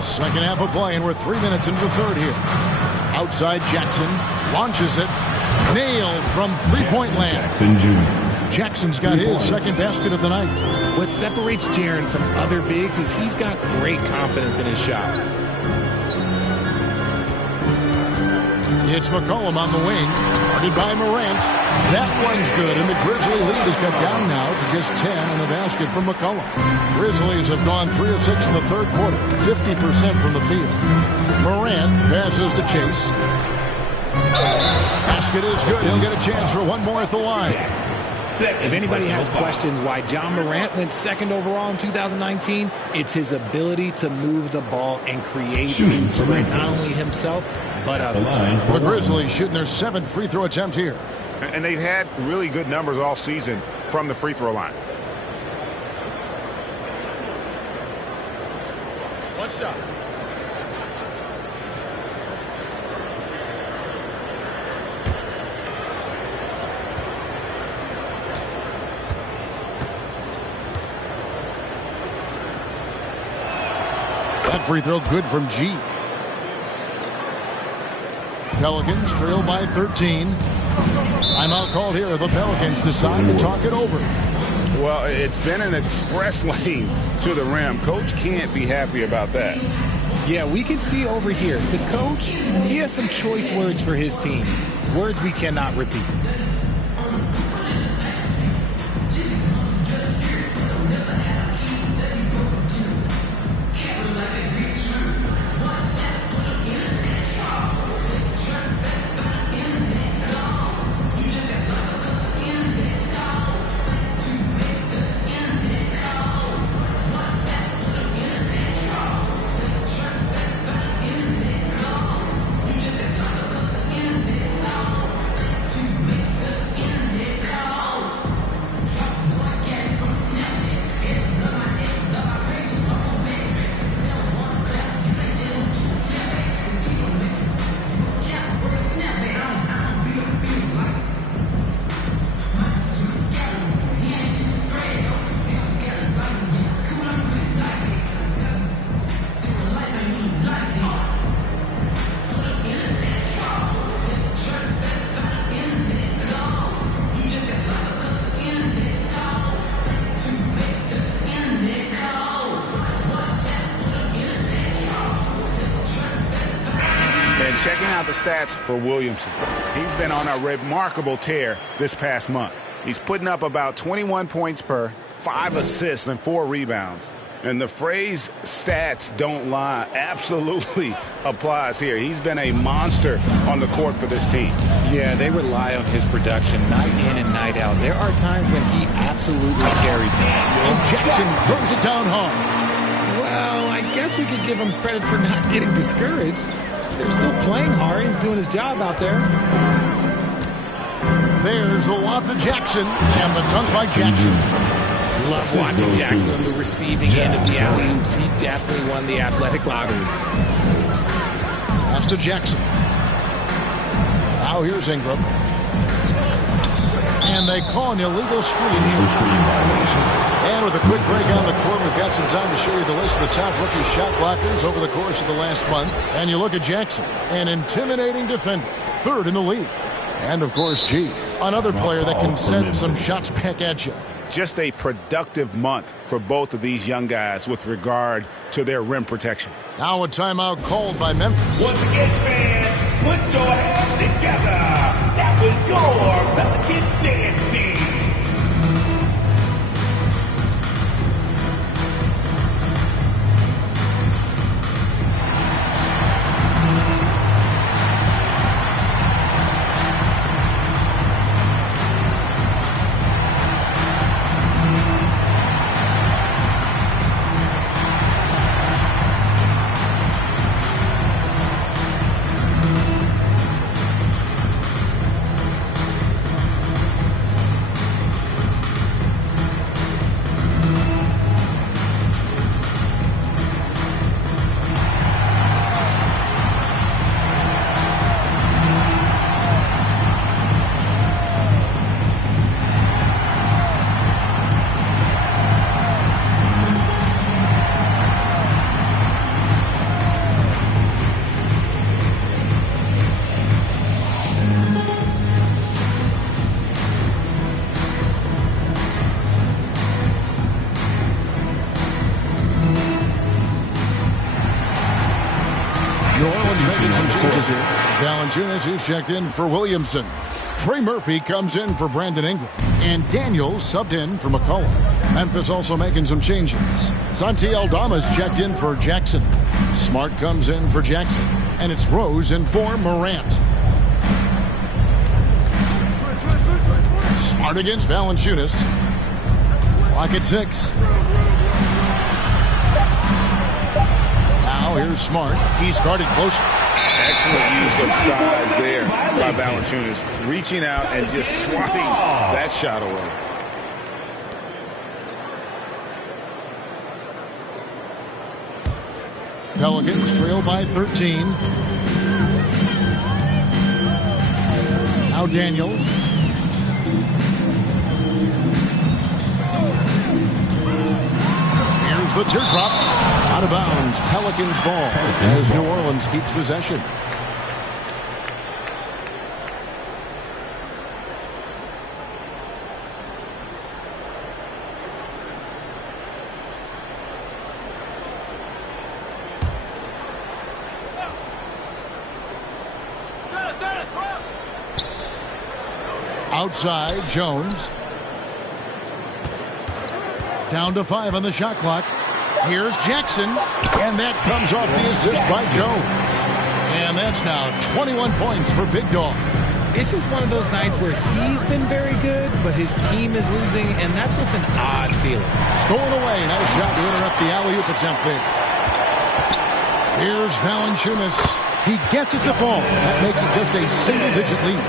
Second half of play, and we're 3 minutes into the third here. Outside Jackson. Launches it. Nailed from three-point land. Jackson Jr. Jackson's got his second basket of the night. What separates Jaren from other bigs is he's got great confidence in his shot. It's McCollum on the wing, guarded by Morant. That one's good, and the Grizzly lead is cut down now to just 10 on the basket from McCollum. Grizzlies have gone 3 of 6 in the third quarter, 50% from the field. Morant passes to Chase. Basket is good. He'll get a chance for one more at the line. If anybody has questions why John Morant went second overall in 2019, it's his ability to move the ball and create things for not only himself, but others. The Grizzlies shooting their 7th free throw attempt here. And they've had really good numbers all season from the free throw line. One shot. That free throw good from G. Pelicans trail by 13. Timeout called here. The Pelicans decide to talk it over. Well, it's been an express lane to the rim. Coach can't be happy about that. Yeah, we can see over here. The coach, he has some choice words for his team. Words we cannot repeat. Checking out the stats for Williamson. He's been on a remarkable tear this past month. He's putting up about 21 points per, 5 assists, and 4 rebounds. And the phrase stats don't lie absolutely applies here. He's been a monster on the court for this team. Yeah, they rely on his production night in and night out. There are times when he absolutely carries them. And Jackson throws it down hard. Well, I guess we could give him credit for not getting discouraged. They're still playing hard. He's doing his job out there. There's the lob to Jackson, and the dunk by Jackson. Love watching Jackson on the receiving end of the alley-oops. He definitely won the athletic lottery. Pass to Jackson. Now here's Ingram. And they call an illegal screen here. And with a quick break on the court, we've got some time to show you the list of the top rookie shot blockers over the course of the last month. And you look at Jackson, an intimidating defender, 3rd in the league. And, of course, G, another player that can send some shots back at you. Just a productive month for both of these young guys with regard to their rim protection. Now a timeout called by Memphis. Once again, fans, put your hands together. That was your Pelicans dance team. Valanciunas, he's checked in for Williamson. Trey Murphy comes in for Brandon Ingram. And Daniels subbed in for McCollum. Memphis also making some changes. Santi Aldama's checked in for Jackson. Smart comes in for Jackson. And it's Rose in for Morant. Smart against Valanciunas. Clock at 6. Now here's Smart. He's guarded close. Excellent use of size there by Valanciunas. Reaching out and just swatting that shot away. Pelicans trail by 13. Now Daniels. Here's the teardrop. Out of bounds. Pelicans ball as New Orleans keeps possession. Outside, Jones. Down to 5 on the shot clock. Here's Jackson. And that comes off the assist by Jones. And that's now 21 points for Big Dog. It's just one of those nights where he's been very good, but his team is losing, and that's just an odd feeling. Stolen away. Nice job to interrupt the alley-oop attempt there. Here's Valanciunas. He gets it to fall. That makes it just a single-digit lead.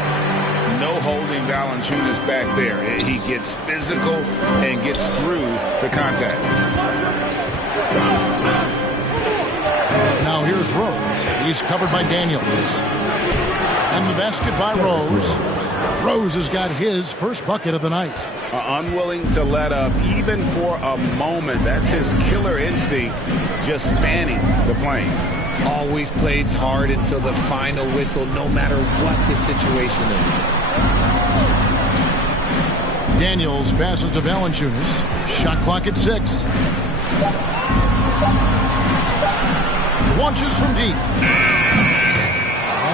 No holding Valanciunas back there. He gets physical and gets through the contact. Now here's Rose. He's covered by Daniels. And the basket by Rose. Rose has got his first bucket of the night. Unwilling to let up even for a moment. That's his killer instinct, just fanning the flame. Always plays hard until the final whistle, no matter what the situation is. Daniels passes to Valanciunas. Shot clock at 6. Launches from deep.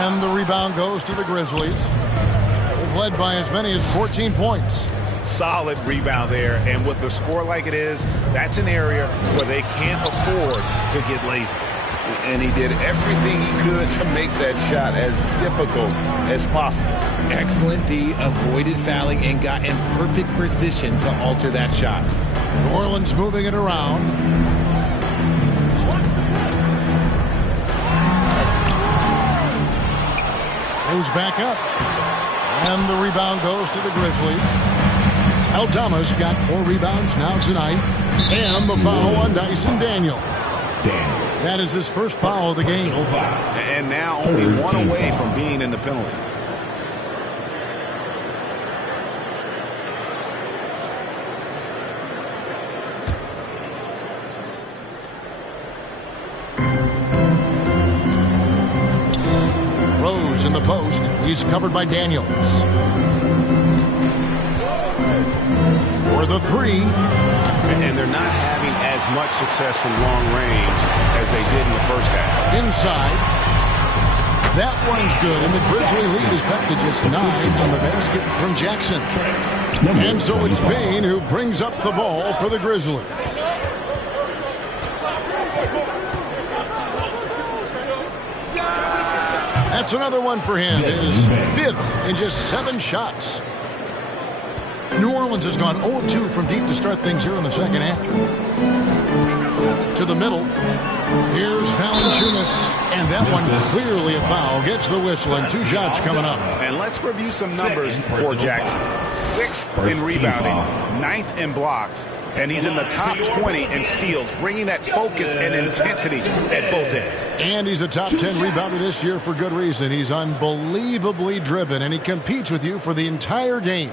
And the rebound goes to the Grizzlies. They've led by as many as 14 points. Solid rebound there, and with the score like it is, that's an area where they can't afford to get lazy. And he did everything he could to make that shot as difficult as possible. Excellent D, avoided fouling and got in perfect position to alter that shot. New Orleans moving it around. Goes back up. And the rebound goes to the Grizzlies. Aldama's got 4 rebounds now tonight. And the foul on Dyson Daniels. That is his first foul of the game. And now only 1 away from being in the penalty. Rose in the post. He's covered by Daniels. For the 3. And they're not having as much success from long range as they did in the first half. Inside. That one's good, and the Grizzly lead is cut to just 9 on the basket from Jackson. And so it's Payne who brings up the ball for the Grizzlies. That's another one for him. His 5th in just 7 shots. New Orleans has gone 0-2 from deep to start things here in the second half. To the middle. Here's Valanciunas. And that one clearly a foul. Gets the whistle and 2 shots coming up. And let's review some numbers for Jackson. 6th in rebounding, 9th in blocks, and he's in the top 20 in steals, bringing that focus and intensity at both ends. And he's a top 10 rebounder this year for good reason. He's unbelievably driven, and he competes with you for the entire game.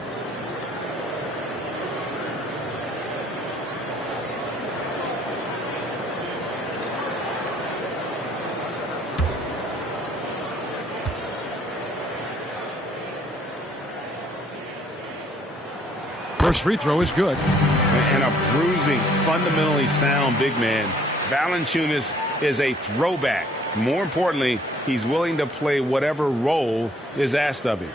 First free throw is good. And a bruising, fundamentally sound big man. Valanciunas is a throwback. More importantly, he's willing to play whatever role is asked of him.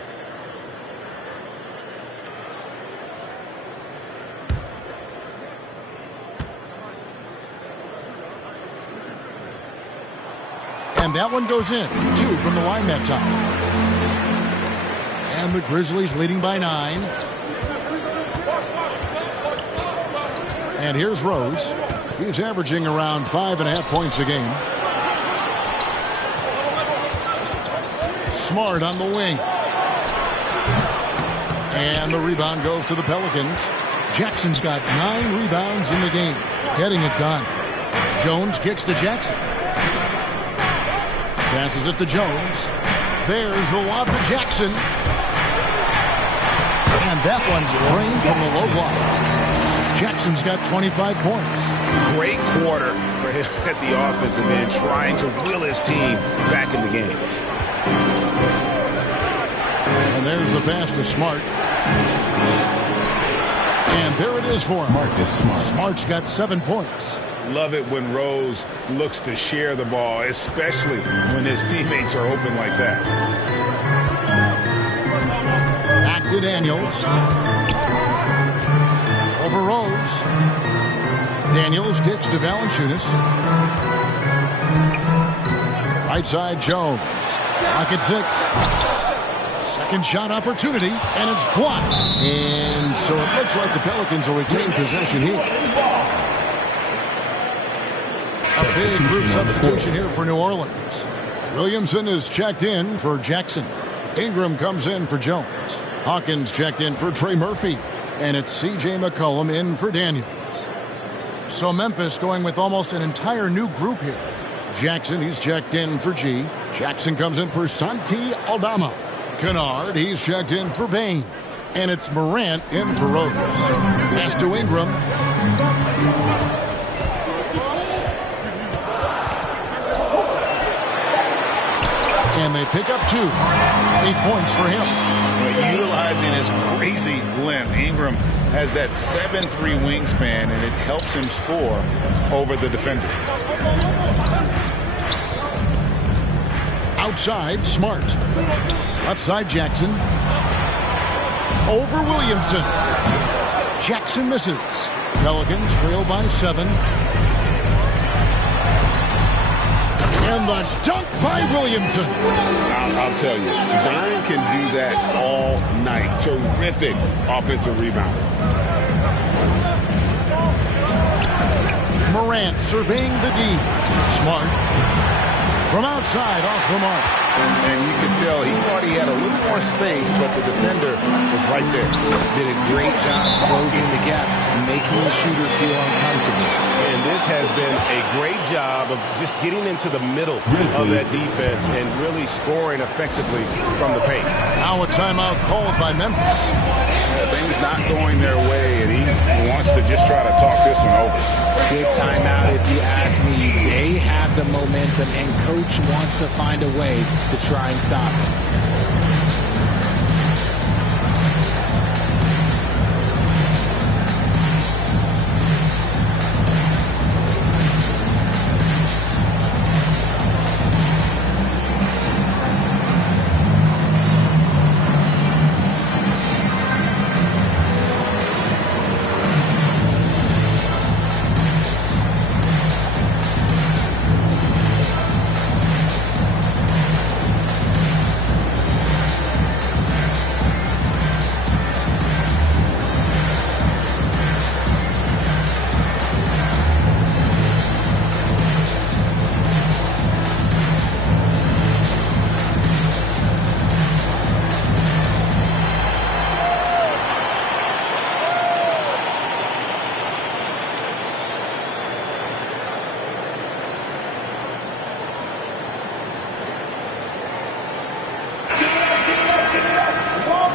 And that one goes in. 2 from the line that time. And the Grizzlies leading by 9. And here's Rose. He's averaging around 5.5 points a game. Smart on the wing. And the rebound goes to the Pelicans. Jackson's got 9 rebounds in the game. Getting it done. Jones kicks to Jackson. Passes it to Jones. There's the lob to Jackson. And that one's drained from the low block. Jackson's got 25 points. Great quarter for him at the offensive end, trying to will his team back in the game. And there's the pass to Smart. And there it is for him. Marcus Smart. Smart's got 7 points. Love it when Rose looks to share the ball, especially when his teammates are open like that. Back to Daniels. Over Rose. Daniels kicks to Valanciunas. Right side, Jones. Clock at 6. Second shot opportunity, and it's blocked. And so it looks like the Pelicans will retain possession here. A big group substitution here for New Orleans. Williamson is checked in for Jackson. Ingram comes in for Jones. Hawkins checked in for Trey Murphy. And it's C.J. McCollum in for Daniels. So Memphis going with almost an entire new group here. Jackson, he's checked in for G. Jackson comes in for Santi Aldama. Kennard, he's checked in for Bain. And it's Morant in for Rose. Pass to Ingram. And they pick up 2. 8 points for him. Utilizing his crazy length, Ingram has that 7'3" wingspan, and it helps him score over the defender. Outside, Smart. Left side, Jackson. Over Williamson. Jackson misses. Pelicans trail by 7. And the dunk by Williamson. I'll tell you, Zion can do that all night. Terrific offensive rebound. Morant surveying the D. Smart. From outside, off the mark. And you can tell he thought he had a little more space, but the defender was right there. Did a great job closing the gap, making the shooter feel uncomfortable. And this has been a great job of just getting into the middle of that defense and really scoring effectively from the paint. Now a timeout called by Memphis. Things not going their way, and he wants to just try to talk this one over. Good timeout if you ask me. They have the momentum, and coach wants to find a way to try and stop it.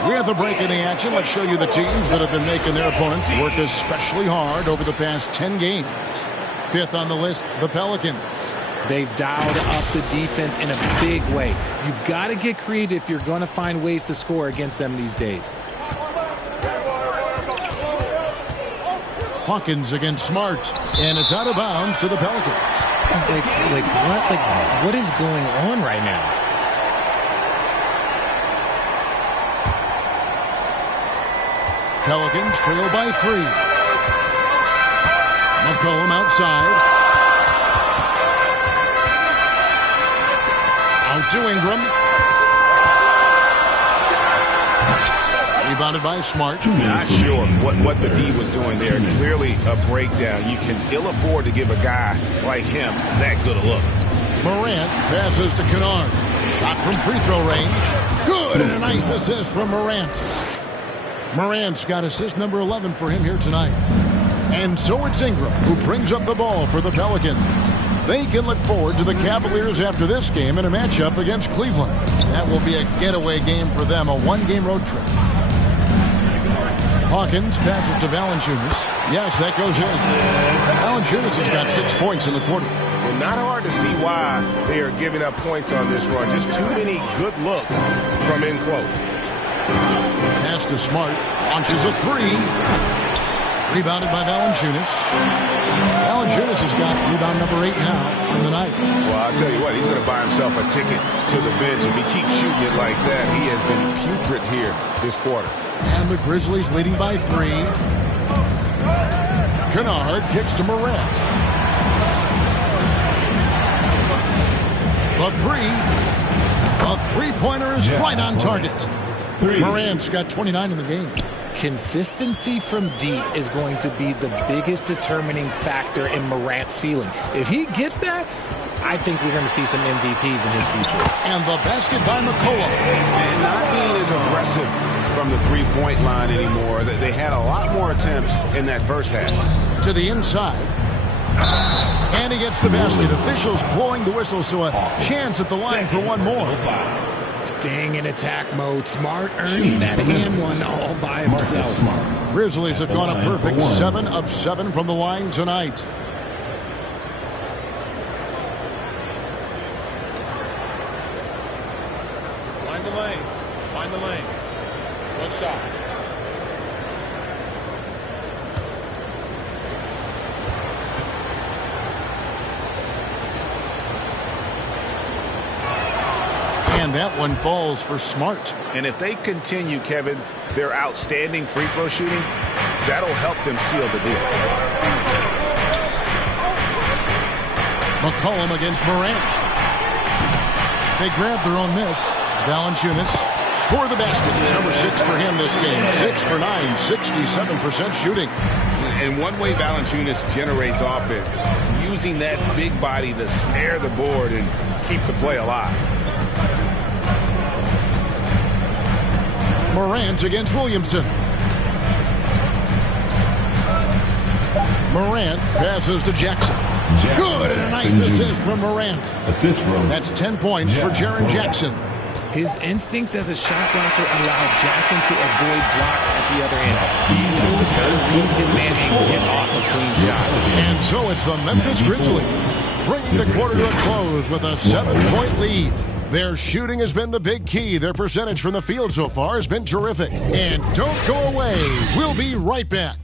With a break in the action, let's show you the teams that have been making their opponents work especially hard over the past 10 games. 5th on the list, the Pelicans. They've dialed up the defense in a big way. You've got to get creative if you're going to find ways to score against them these days. Hawkins against Smart, and it's out of bounds to the Pelicans. What is going on right now? Pelicans trail by 3. McCollum outside. Out to Ingram. Rebounded by Smart. Not sure what the D was doing there. Clearly a breakdown. You can ill afford to give a guy like him that good a look. Morant passes to Kennard. Shot from free throw range. Good, and a nice assist from Morant. Morant's got assist number 11 for him here tonight. And so it's Ingram who brings up the ball for the Pelicans. They can look forward to the Cavaliers after this game in a matchup against Cleveland. That will be a getaway game for them, a one-game road trip. Hawkins passes to Valanciunas. Yes, that goes in. Valanciunas has got 6 points in the quarter. And not hard to see why they are giving up points on this run. Just too many good looks from in close. Pass to Smart. Launches a three. Rebounded by Valanciunas. Valanciunas has got rebound number 8 now on the night. Well, I'll tell you what, he's going to buy himself a ticket to the bench. If he keeps shooting it like that, he has been putrid here this quarter. And the Grizzlies leading by 3. Kennard kicks to Morant. The three-pointer is right on target. Morant's got 29 in the game. Consistency from deep is going to be the biggest determining factor in Morant's ceiling. If he gets that, I think we're going to see some MVPs in his future. And the basket by McCollum. And not being as aggressive from the three-point line anymore. They had a lot more attempts in that first half. To the inside. And he gets the basket. Officials blowing the whistle, so a chance at the line for one more. Staying in attack mode. Smart earning that and one all by himself. Grizzlies have gone a perfect 7 of 7 from the line tonight. Find the lanes. Find the lanes. One shot. And that one falls for Smart. And if they continue, Kevin, their outstanding free throw shooting, that'll help them seal the deal. McCollum against Morant. They grab their own miss. Valanciunas score the basket. It's number 6 for him this game. 6 for 9, 67% shooting. And one way Valanciunas generates offense, using that big body to snare the board and keep the play alive. Morant against Williamson. Morant passes to Jackson. Good, and a nice assist from Morant. Assist from. That's 10 points for Jaren Jackson. His instincts as a shot blocker allow Jackson to avoid blocks at the other end. He knows how to read his man and get off a clean shot. And so it's the Memphis Grizzlies bringing the quarter to a close with a 7-point lead. Their shooting has been the big key. Their percentage from the field so far has been terrific. And don't go away. We'll be right back.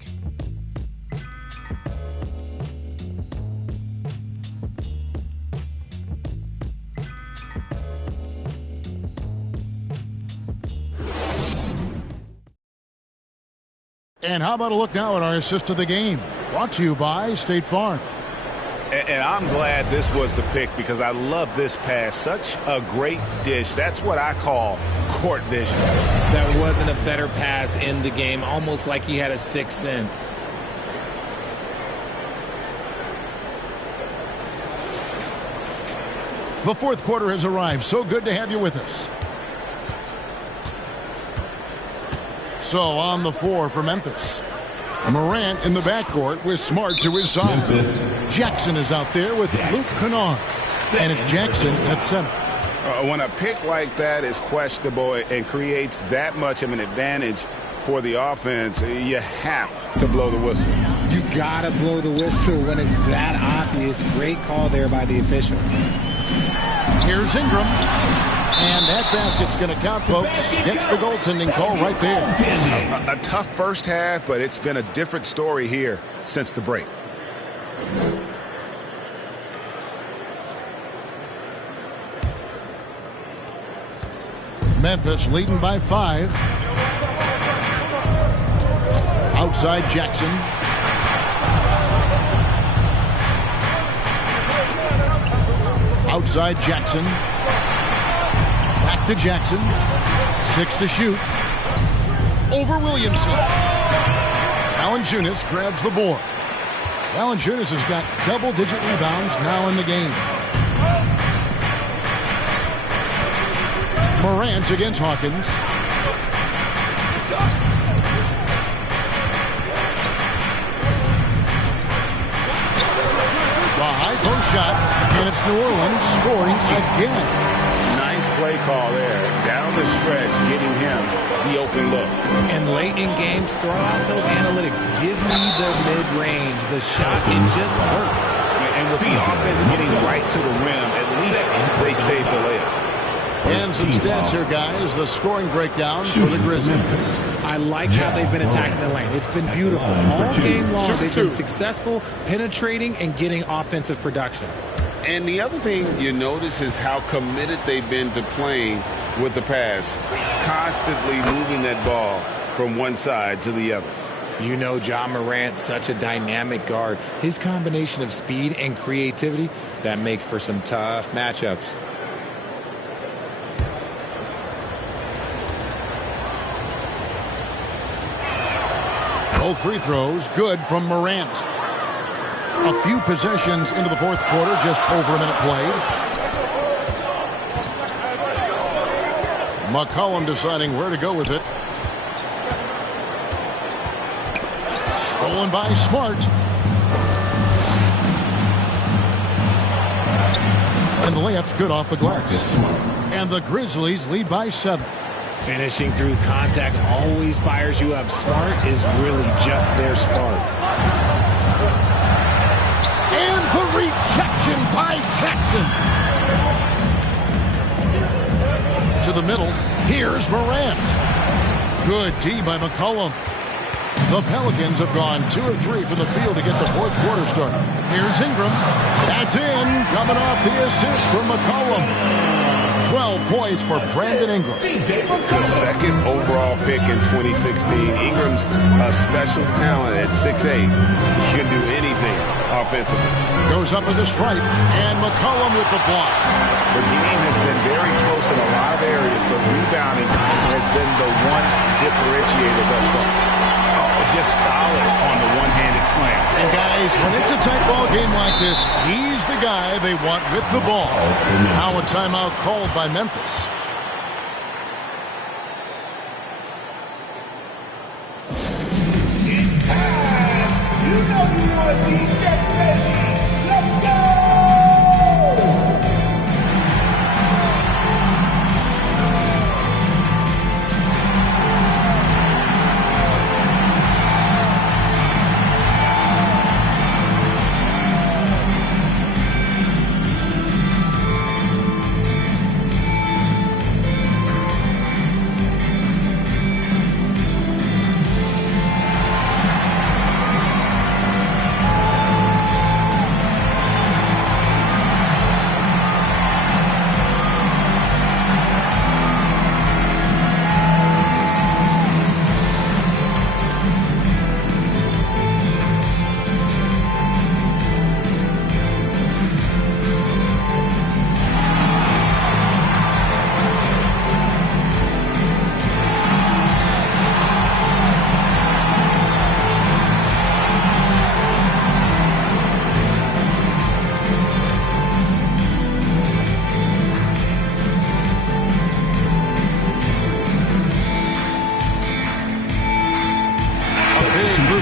And how about a look now at our assist of the game? Brought to you by State Farm. And I'm glad this was the pick because I love this pass. Such a great dish. That's what I call court vision. There wasn't a better pass in the game, almost like he had a sixth sense. The fourth quarter has arrived. So good to have you with us. So on the floor for Memphis. Morant in the backcourt with Smart to his side. Jackson is out there with Luke Kennard. And it's Jackson at center. When a pick like that is questionable and creates that much of an advantage for the offense, you have to blow the whistle. You got to blow the whistle when it's that obvious. Great call there by the official. Here's Ingram. And that basket's going to count, folks. Gets the goaltending call right there. A tough first half, but it's been a different story here since the break. Memphis leading by 5. Outside Jackson. Outside Jackson. Back to Jackson. 6 to shoot. over Williamson. Valanciunas grabs the board. Valanciunas has got double-digit rebounds now in the game. Morant against Hawkins. The high post shot, and it's New Orleans scoring again. Nice play call there. Down the stretch, getting him the open look. And late in games, throw out those analytics. Give me the mid-range, the shot. It just works. And with the offense getting right to the rim, at least they saved the layup. And some stats here, guys. The scoring breakdown for the Grizzlies. I like how they've been attacking the lane. It's been beautiful. All game long, they've been successful, penetrating, and getting offensive production. And the other thing you notice is how committed they've been to playing with the pass, constantly moving that ball from one side to the other. You know Ja Morant, such a dynamic guard. His combination of speed and creativity, that makes for some tough matchups. Both free throws good from Morant. A few possessions into the fourth quarter, just over a minute played. McCollum deciding where to go with it. Stolen by Smart. And the layup's good off the glass. And the Grizzlies lead by 7. Finishing through contact always fires you up. Smart is really just their spark. And the rejection by Jackson. To the middle. Here's Morant. Good D by McCollum. The Pelicans have gone 2 of 3 from the field to get the fourth quarter started. Here's Ingram. That's in. Coming off the assist from McCollum. 12 points for Brandon Ingram. The second overall pick in 2016. Ingram's a special talent at 6'8". He can do anything offensively. Goes up with the stripe, and McCollum with the block. The game has been very close in a lot of areas, but rebounding has been the one differentiator thus far. Just solid on the one-handed slam. And guys, when it's a tight ball game like this, he's the guy they want with the ball. Now a timeout called by Memphis. It's time. You know you want to be set ready. Let's go!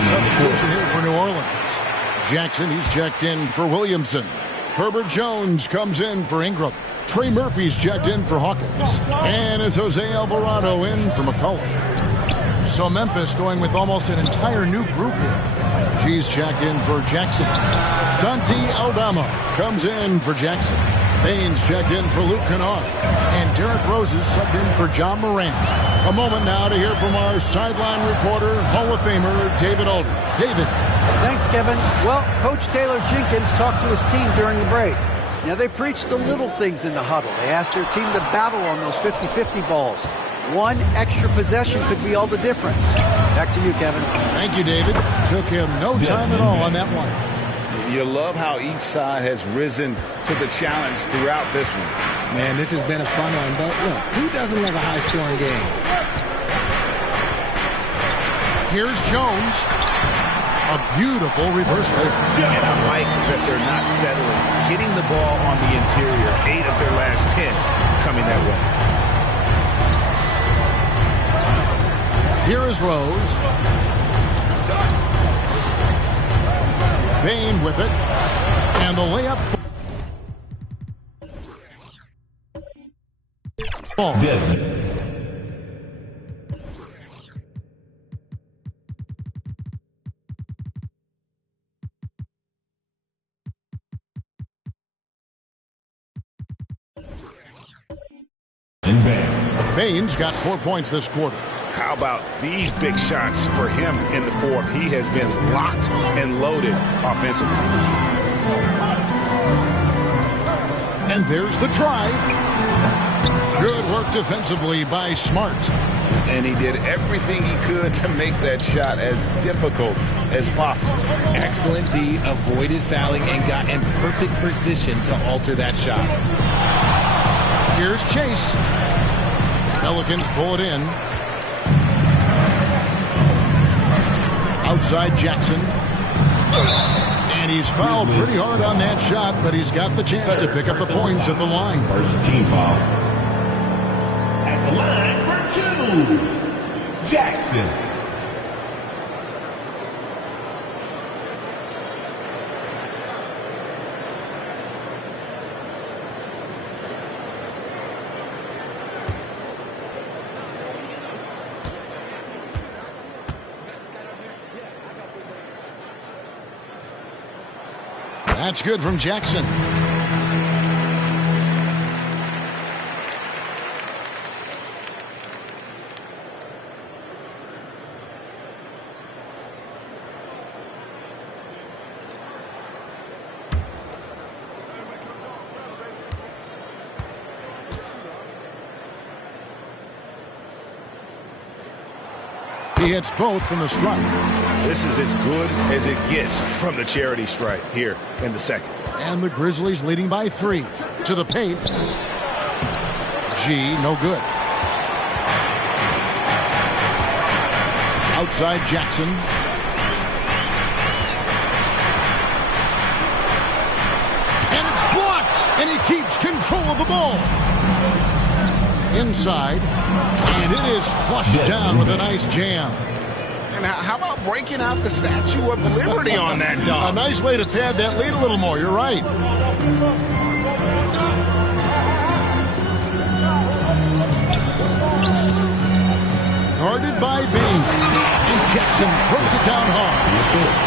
Substitution here for New Orleans. Jackson, he's checked in for Williamson. Herbert Jones comes in for Ingram. Trey Murphy's checked in for Hawkins. And it's Jose Alvarado in for McCollum. So Memphis going with almost an entire new group here. G's checked in for Jackson. Santi Aldama comes in for Jackson. Baines checked in for Luke Kennard. And Derrick Rose is subbed in for Ja Morant. A moment now to hear from our sideline reporter, Hall of Famer David Aldridge. David. Thanks, Kevin. Well, Coach Taylor Jenkins talked to his team during the break. Now, they preached the little things in the huddle. They asked their team to battle on those 50-50 balls. One extra possession could be all the difference. Back to you, Kevin. Thank you, David. Took him no time at all on that one. You love how each side has risen to the challenge throughout this one. Man, this has been a fun one, but look, who doesn't love a high-scoring game? Here's Jones. A beautiful reverse layup. And I like that they're not settling. Hitting the ball on the interior, 8 of their last 10 coming that way. Here is Rose. Bane with it. And the layup. Desmond. Bane's got 4 points this quarter. How about these big shots for him in the fourth? He has been locked and loaded offensively. And there's the drive. Good work defensively by Smart. And he did everything he could to make that shot as difficult as possible. Excellent D, avoided fouling, and got in perfect position to alter that shot. Here's Chase. Pelicans pull it in. Outside Jackson. And he's fouled pretty hard on that shot, but he's got the chance to pick up the points at the line. First team foul. At the line for 2, Jackson. That's good from Jackson. He hits both from the stripe. This is as good as it gets from the charity stripe here in the second. And the Grizzlies leading by 3. To the paint. G, no good. Outside Jackson. And it's blocked! And he keeps control of the ball. Inside. And it is flushed down with a nice jam. And how about breaking out the Statue of Liberty on that dunk? A nice way to pad that lead a little more. You're right. Guarded by Bane. And Jackson throws it down hard.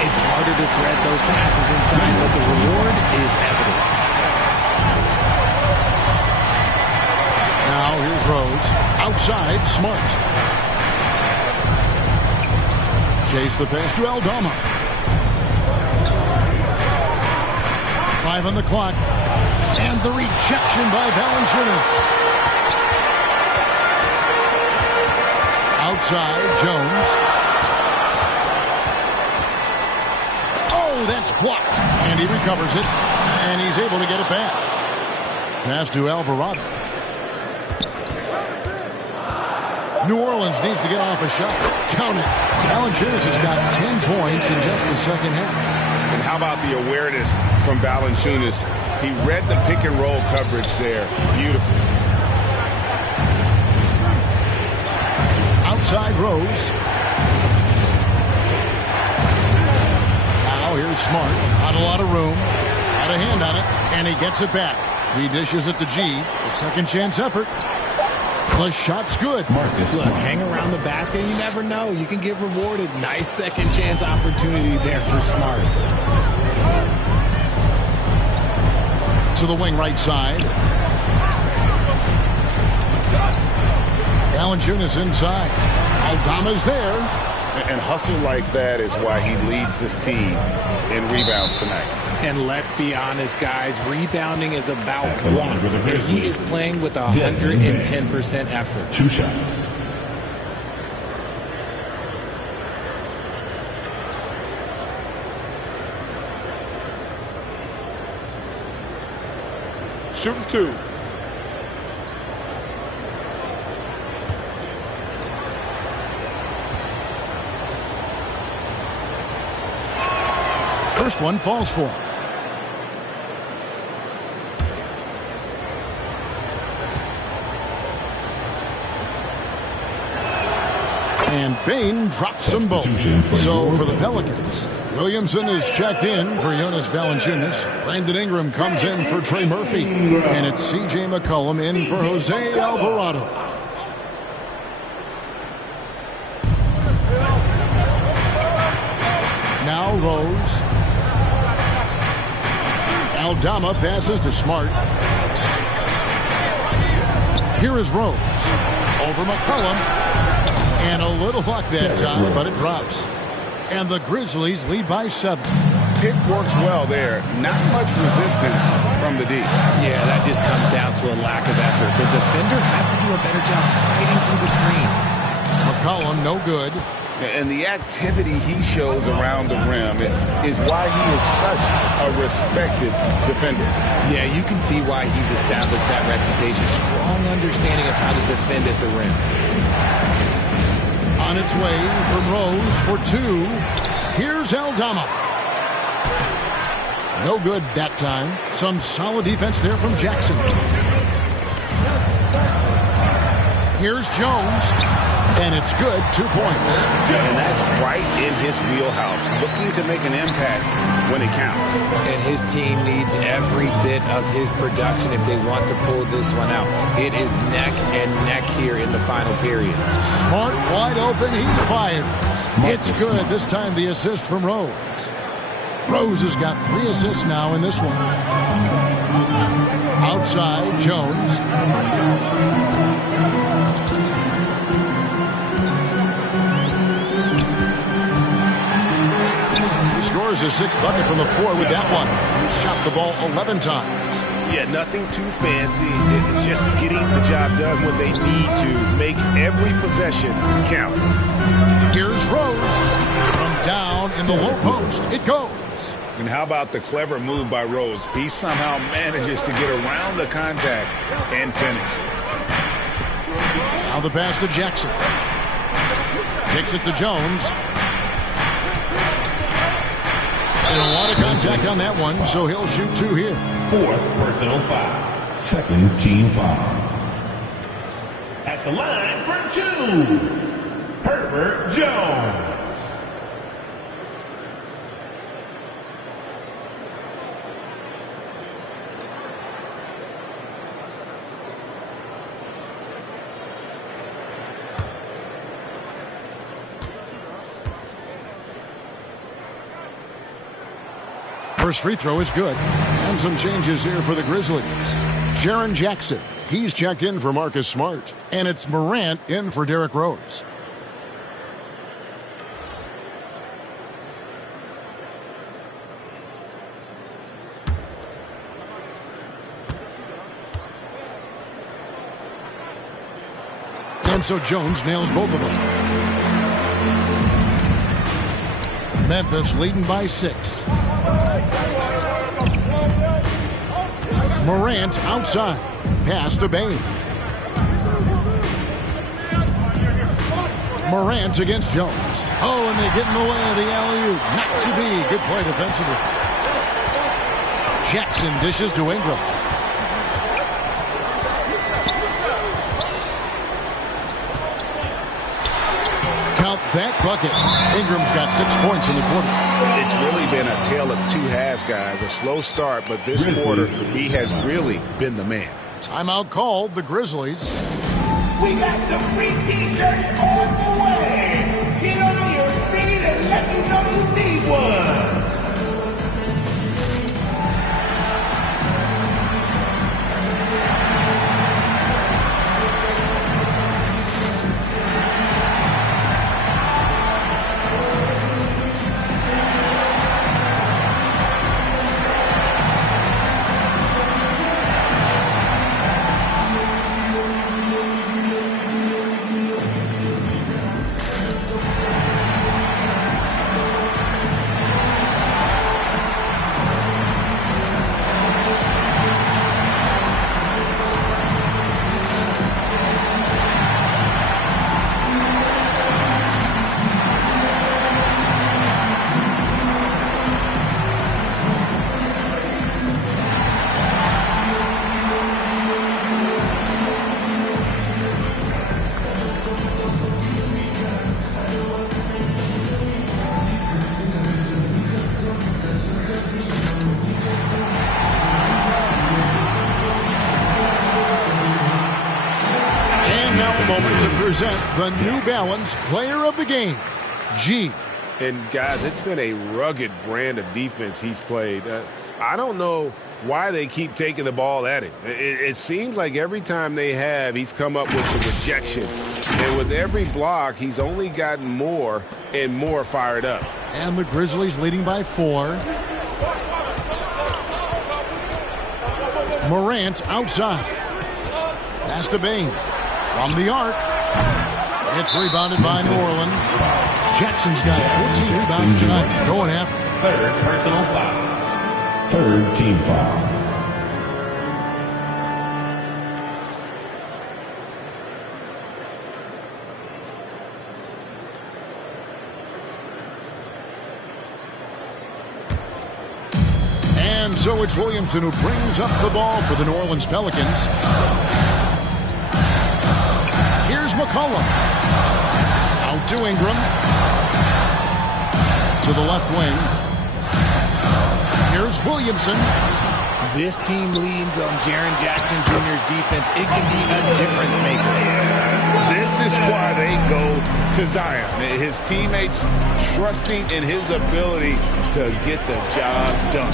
It's harder to thread those passes inside, but the reward is evident. Now here's Rose. Outside, Smart. Chase the pass to Aldama. 5 on the clock. And the rejection by Valanciunas. Outside, Jones. Oh, that's blocked. And he recovers it. And he's able to get it back. Pass to Alvarado. New Orleans needs to get off a shot. Count it. Valanciunas has got 10 points in just the second half. And how about the awareness from Valanciunas? He read the pick and roll coverage there beautifully. Outside Rose. Now here's Smart. Not a lot of room. Got a hand on it. And he gets it back. He dishes it to G. A second chance effort. The shot's good. Marcus. Look, hang around the basket. You never know. You can get rewarded. Nice second chance opportunity there for Smart. To the wing right side. Valanciunas inside. Aldama's there. And hustle like that is why he leads this team in rebounds tonight. And let's be honest, guys, rebounding is about want. And he is playing with 110% effort. 2 shots. Shooting 2. First one falls for him. And Bain drops them both. So for the Pelicans, Williamson is checked in for Jonas Valanciunas. Brandon Ingram comes in for Trey Murphy. And it's C.J. McCollum in for Jose Alvarado. Now Rose. Aldama passes to Smart. Here is Rose. Over McCollum. And a little luck that time, but it drops. And the Grizzlies lead by 7. Pick works well there. Not much resistance from the D. Yeah, that just comes down to a lack of effort. The defender has to do a better job fighting through the screen. McCollum, no good. And the activity he shows around the rim is why he is such a respected defender. Yeah, you can see why he's established that reputation. Strong understanding of how to defend at the rim. On its way from Rose for 2. Here's Aldama. No good that time. Some solid defense there from Jackson. Here's Jones. And it's good. 2 points. And that's right in his wheelhouse. Looking to make an impact when it counts. And his team needs every bit of his production if they want to pull this one out. It is neck and neck here in the final period. Smart wide open. He fires. It's good. This time the assist from Rose. Rose has got 3 assists now in this one. Outside, Jones. Scores a 6th bucket from the floor with that one. He's shot the ball 11 times. Yeah, nothing too fancy. Just getting the job done when they need to. Make every possession count. Here's Rose. From down in the low post. It goes. And how about the clever move by Rose? He somehow manages to get around the contact and finish. Now the pass to Jackson. Kicks it to Jones. And a lot of contact on that one, so he'll shoot 2 here. 4th personal foul. 2nd team foul. At the line for 2, Herbert Jones. First free throw is good. And some changes here for the Grizzlies. Jaren Jackson, he's checked in for Marcus Smart. And it's Morant in for Derrick Rose. And so Jones nails both of them. Memphis leading by 6. Morant outside. Pass to Bain. Morant against Jones. Oh, and they get in the way of the alley-oop. Not to be. Good play defensively. Jackson dishes to Ingram. Count that bucket. Ingram's got 6 points in the quarter. It's really been a tale of 2 halves, guys. A slow start, but this quarter, he has really been the man. Timeout called, the Grizzlies. We got the free t-shirts on the way. Get on your feet and let me know you need one. present the New Balance Player of the Game, G. And, guys, it's been a rugged brand of defense he's played. I don't know why they keep taking the ball at him. It seems like every time they have, he's come up with the rejection. And with every block, he's only gotten more and more fired up. And the Grizzlies leading by 4. Morant outside. Pass to Bane. From the arc. It's rebounded by New Orleans. Jackson's got 14 rebounds tonight. Going after. Third personal foul. Third team foul. And so it's Williamson who brings up the ball for the New Orleans Pelicans. Here's McCollum. Out to Ingram. To the left wing. Here's Williamson. This team leans on Jaren Jackson Jr.'s defense. It can be a difference maker. This is why they go to Zion. His teammates trusting in his ability to get the job done.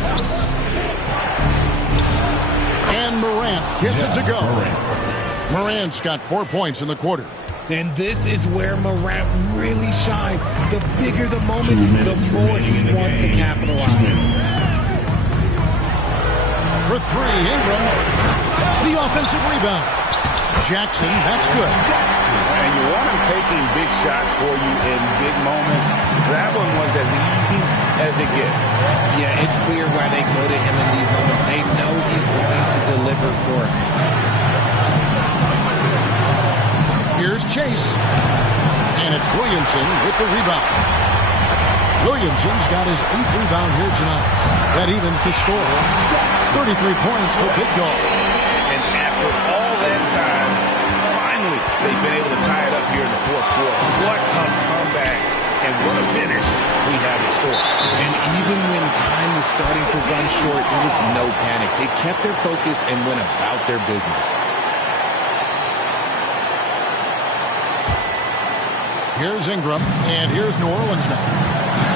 And Morant gets it to go. Morant's got 4 points in the quarter. And this is where Morant really shines. The bigger the moment, the more he wants to capitalize. For 3, Ingram. The offensive rebound. Jackson, that's good. And you want him taking big shots for you in big moments. That one was as easy as it gets. Yeah, it's clear why they go to him in these moments. They know he's going to deliver for him. Here's Chase. And it's Williamson with the rebound. Williamson's got his 8th rebound here tonight. That evens the score. 33 points for Big Dog. And after all that time, finally, they've been able to tie it up here in the fourth quarter. What a comeback and what a finish we have in store. And even when time was starting to run short, there was no panic. They kept their focus and went about their business. Here's Ingram, and here's New Orleans now.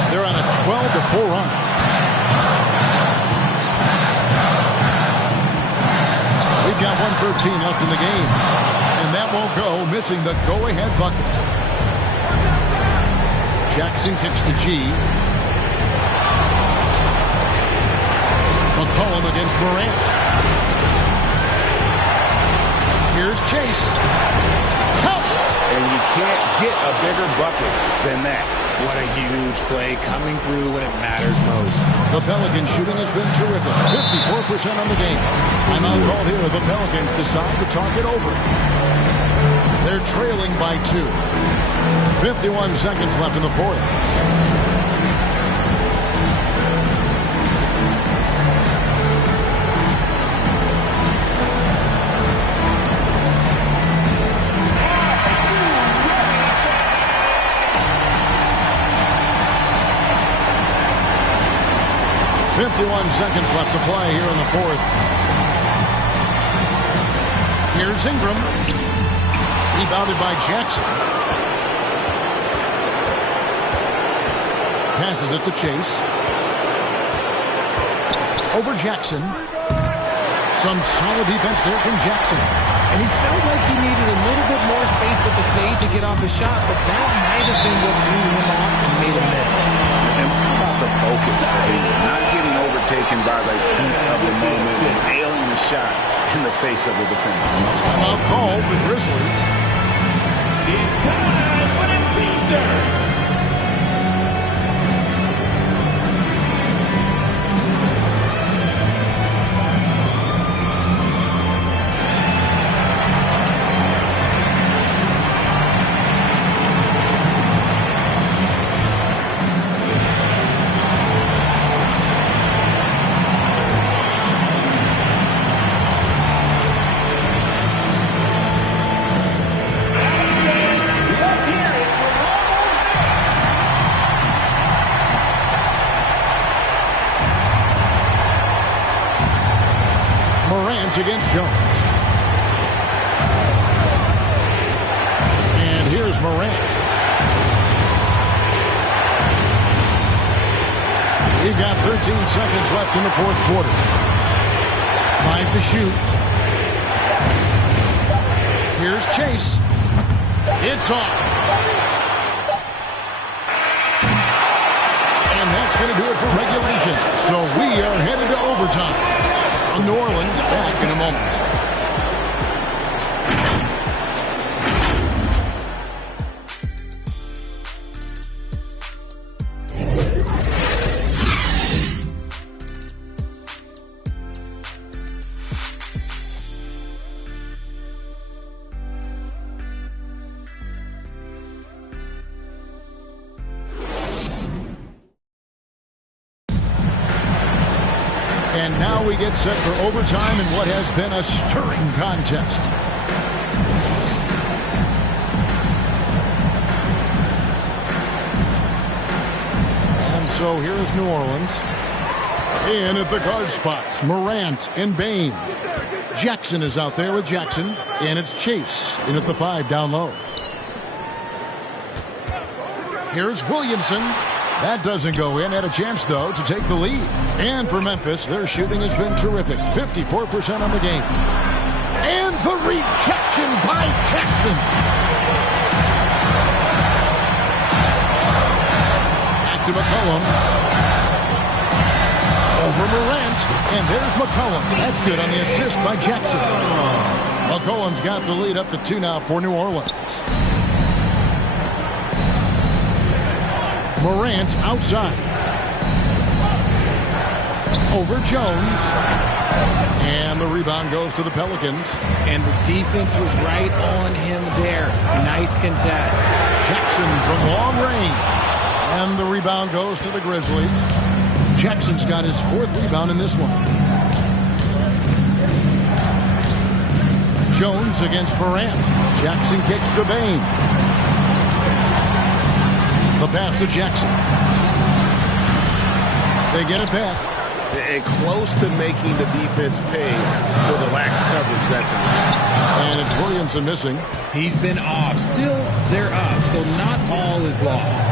They're on a 12-4 run. We've got 1:13 left in the game, and that won't go, missing the go-ahead bucket. Jackson kicks to G. McCollum against Morant. Here's Chase. Help! And you can't get a bigger bucket than that. What a huge play coming through when it matters most. The Pelicans shooting has been terrific. 54% on the game. Timeout called here. The Pelicans decide to talk it over. They're trailing by 2. 51 seconds left in the fourth. Seconds left to play here in the fourth. Here's Ingram. Rebounded by Jackson. Passes it to Chase. Over Jackson. Some solid defense there from Jackson. And he felt like he needed a little bit more space with the fade to get off a shot, but that might have been what threw him off and made him miss. And how about the focus? Not getting overtaken by the heat of the moment and nailing the shot in the face of the defender. Timeout called the Grizzlies. It's time for the teaser. Against Jones. And got 13 seconds left in the fourth quarter. 5 to shoot. Here's Chase. It's off. And that's going to do it for regulation. So we are headed to overtime. New Orleans back in a moment. And now we get set for overtime in what has been a stirring contest. And so here's New Orleans. In at the guard spots, Morant and Bane. Jackson is out there with Jackson. And it's Chase in at the 5 down low. Here's Williamson. That doesn't go in. Had a chance, though, to take the lead. And for Memphis, their shooting has been terrific. 54% on the game. And the rejection by Jackson. Back to McCollum. Over Morant. And there's McCollum. That's good on the assist by Jackson. McCollum's got the lead up to 2 now for New Orleans. Morant outside. Over Jones. And the rebound goes to the Pelicans. And the defense was right on him there. Nice contest. Jackson from long range. And the rebound goes to the Grizzlies. Jackson's got his 4th rebound in this one. Jones against Morant. Jackson kicks to Bane. The pass to Jackson. They get it back. And close to making the defense pay for the lax coverage that time. And it's Williamson missing. He's been off. Still, they're up, so not all is lost.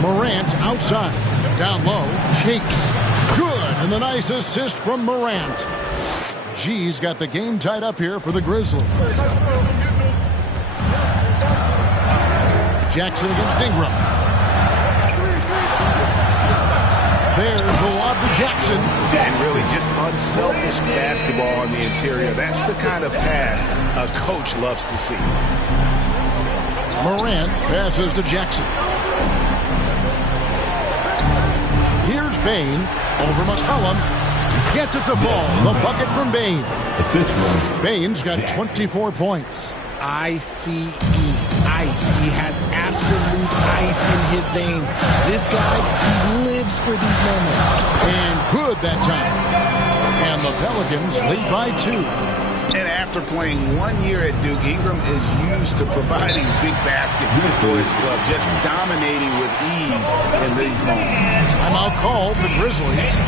Morant outside. Down low. Cheeks. Good. And the nice assist from Morant. G's got the game tied up here for the Grizzlies. Jackson against Ingram. There's the lob to Jackson. And really just unselfish basketball on the interior. That's the kind of pass a coach loves to see. Morant passes to Jackson. Here's Bane over McCollum. Gets it to fall. The bucket from Bane. Bane's got 24 points. ICE. Ice. He has absolute ice in his veins. This guy, he lives for these moments. And good that time. And the Pelicans lead by 2. And after playing 1 year at Duke, Ingram is used to providing big baskets for his club, just dominating with ease in these moments. Timeout called the Grizzlies.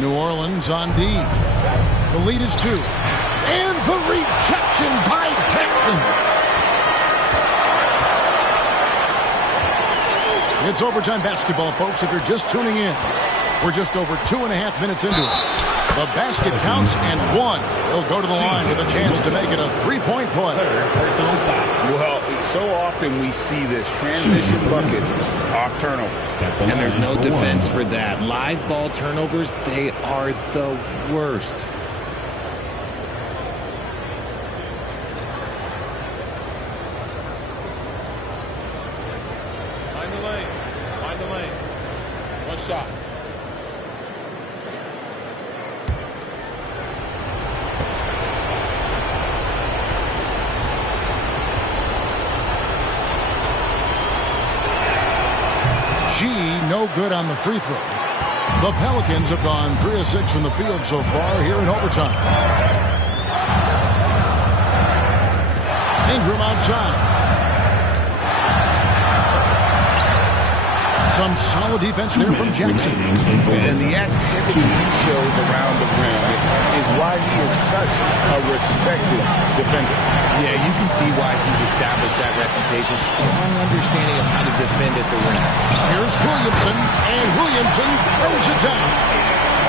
New Orleans on D. The lead is 2. And the rejection by Jackson. It's overtime basketball, folks, if you're just tuning in. We're just over 2.5 minutes into it. The basket counts and 1. He'll go to the line with a chance to make it a 3-point play. Well, so often we see this transition buckets off turnovers. And there's no defense for that. Live ball turnovers, they are the worst. Find the lane. Find the lane. One shot. G, no good on the free throw. The Pelicans have gone 3 of 6 from the field so far here in overtime. Ingram outside. Some solid defense there from Jackson. And the activity he shows around the rim is why he is such a respected defender. Yeah, you can see why he's established that reputation. Strong understanding of how to defend at the rim. Here's Williamson, and Williamson throws it down.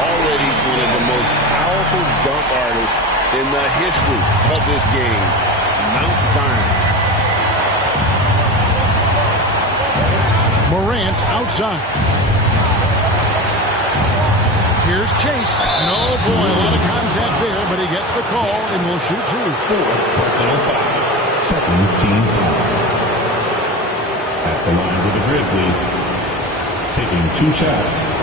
Already one of the most powerful dunk artists in the history of this game. Mount Zion. Morant outside. Here's Chase. And oh boy, a lot of contact there, but he gets the call and will shoot 2. Personal foul. Second team foul. At the line with the Grizzlies. Taking 2 shots.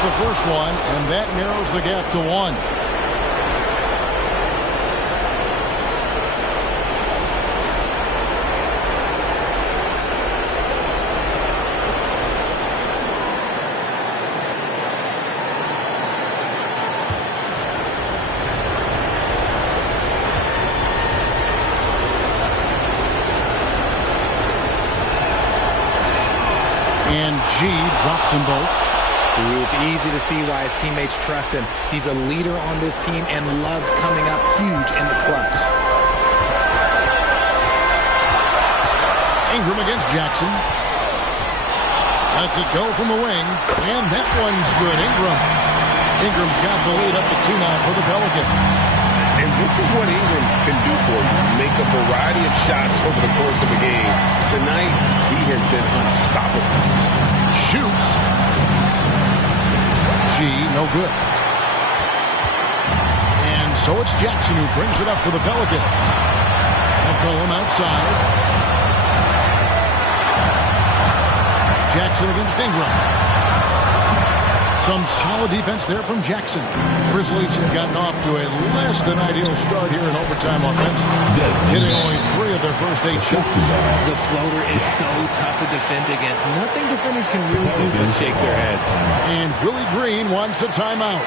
The first one, and that narrows the gap to 1. And G drops them both. It's easy to see why his teammates trust him. He's a leader on this team and loves coming up huge in the clutch. Ingram against Jackson. Lets it go from the wing, and that one's good. Ingram's got the lead up to 2 now for the Pelicans. And this is what Ingram can do for you. Make a variety of shots over the course of a game. Tonight, he has been unstoppable. Shoots. G, no good. And so it's Jackson who brings it up for the Pelicans. McCollum outside. Jackson against Ingram. Some solid defense there from Jackson. Grizzlies have gotten off to a less than ideal start here in overtime offense, hitting only 3 of their first 8 shots. The floater is so tough to defend against. Nothing defenders can really do but shake their heads. And Willie Green wants a timeout.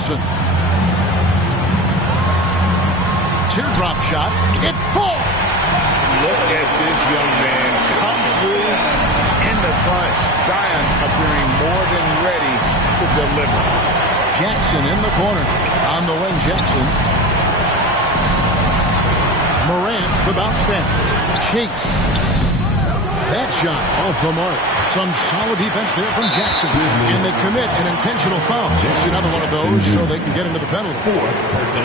Thompson. Teardrop shot. It falls. Look at this young man come through in the clutch. Zion appearing more than ready to deliver. Jackson in the corner. On the wing, Jackson. Morant, the bounce pass. Chase. That shot off the mark. Some solid defense there from Jackson. And they commit an intentional foul. Just another one of those so they can get into the penalty.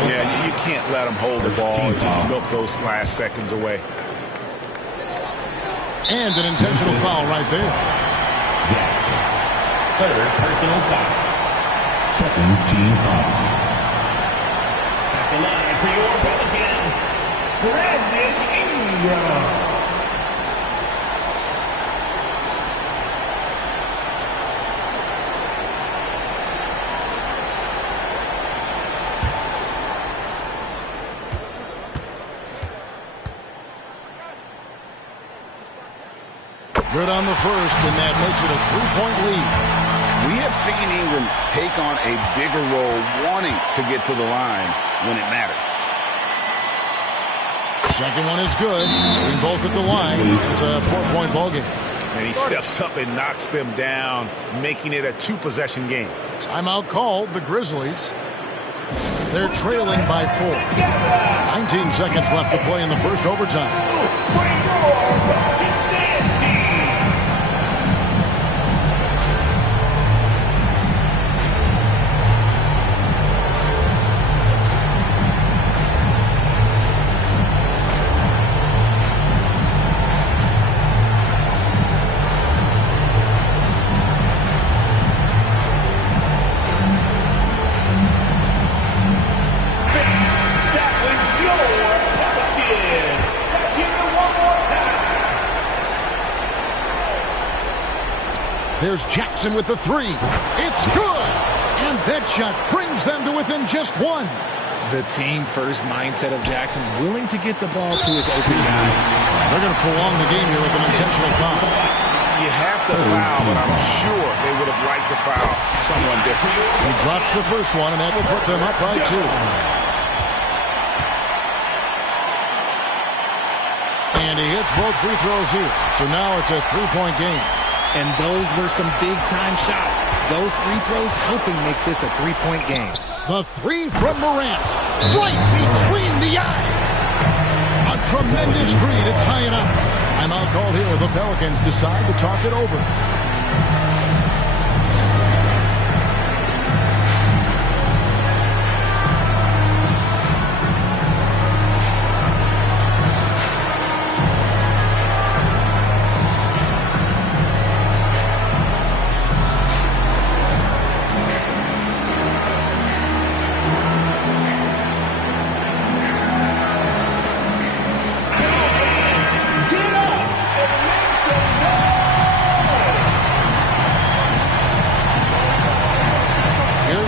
Yeah, you can't let them hold the ball and just milk those last seconds away. And an intentional foul right there. Jackson. Third personal foul. Second team foul. At the line for your Pelicans, Brandon Ingram. Good on the first, and that makes it a 3-point lead. We have seen Ingram take on a bigger role, wanting to get to the line when it matters. Second one is good. Being both at the line, it's a 4-point ball game. And he steps up and knocks them down, making it a 2-possession game. Timeout called, the Grizzlies. They're trailing by 4. 19 seconds left to play in the first overtime. There's Jackson with the 3. It's good! And that shot brings them to within just 1. The team-first mindset of Jackson, willing to get the ball to his open guys. They're going to prolong the game here with an intentional foul. You have to foul, but I'm sure they would have liked to foul someone different. He drops the first one, and that will put them up by 2. And he hits both free throws here. So now it's a 3-point game. And those were some big-time shots. Those free throws helping make this a 3-point game. The 3 from Morant, right between the eyes. A tremendous 3 to tie it up. Timeout called here. The Pelicans decide to talk it over.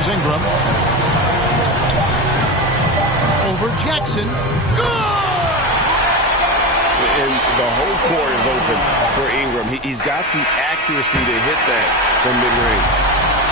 Ingram. Over Jackson. Good! And the whole court is open for Ingram. He's got the accuracy to hit that from mid-range.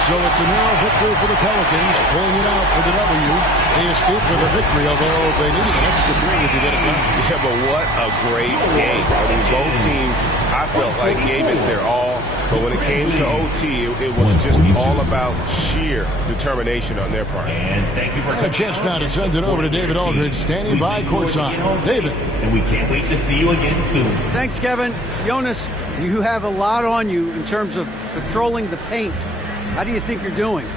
So it's a narrow victory for the Pelicans, pulling it out for the W. They escape with a victory, although they need an extra period to get it done. Yeah, but what a great game. I mean, both teams, I felt like gave it their all. But when it came to OT, it was just all about sheer determination on their part. And thank you for a chance now to send it over to David Aldridge, standing by courtside. David. And we can't wait to see you again soon. Thanks, Kevin. Jonas, you have a lot on you in terms of controlling the paint. How do you think you're doing?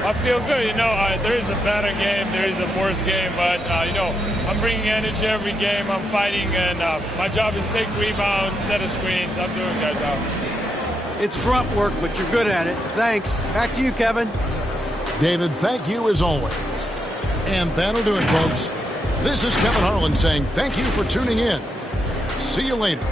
I feel good. You know, there is a better game, there is a worse game, but, you know, I'm bringing energy every game. I'm fighting, and my job is to take rebounds, set of screens. I'm doing that job. It's grunt work, but you're good at it. Thanks. Back to you, Kevin. David, thank you as always. And that'll do it, folks. This is Kevin Harlan saying thank you for tuning in. See you later.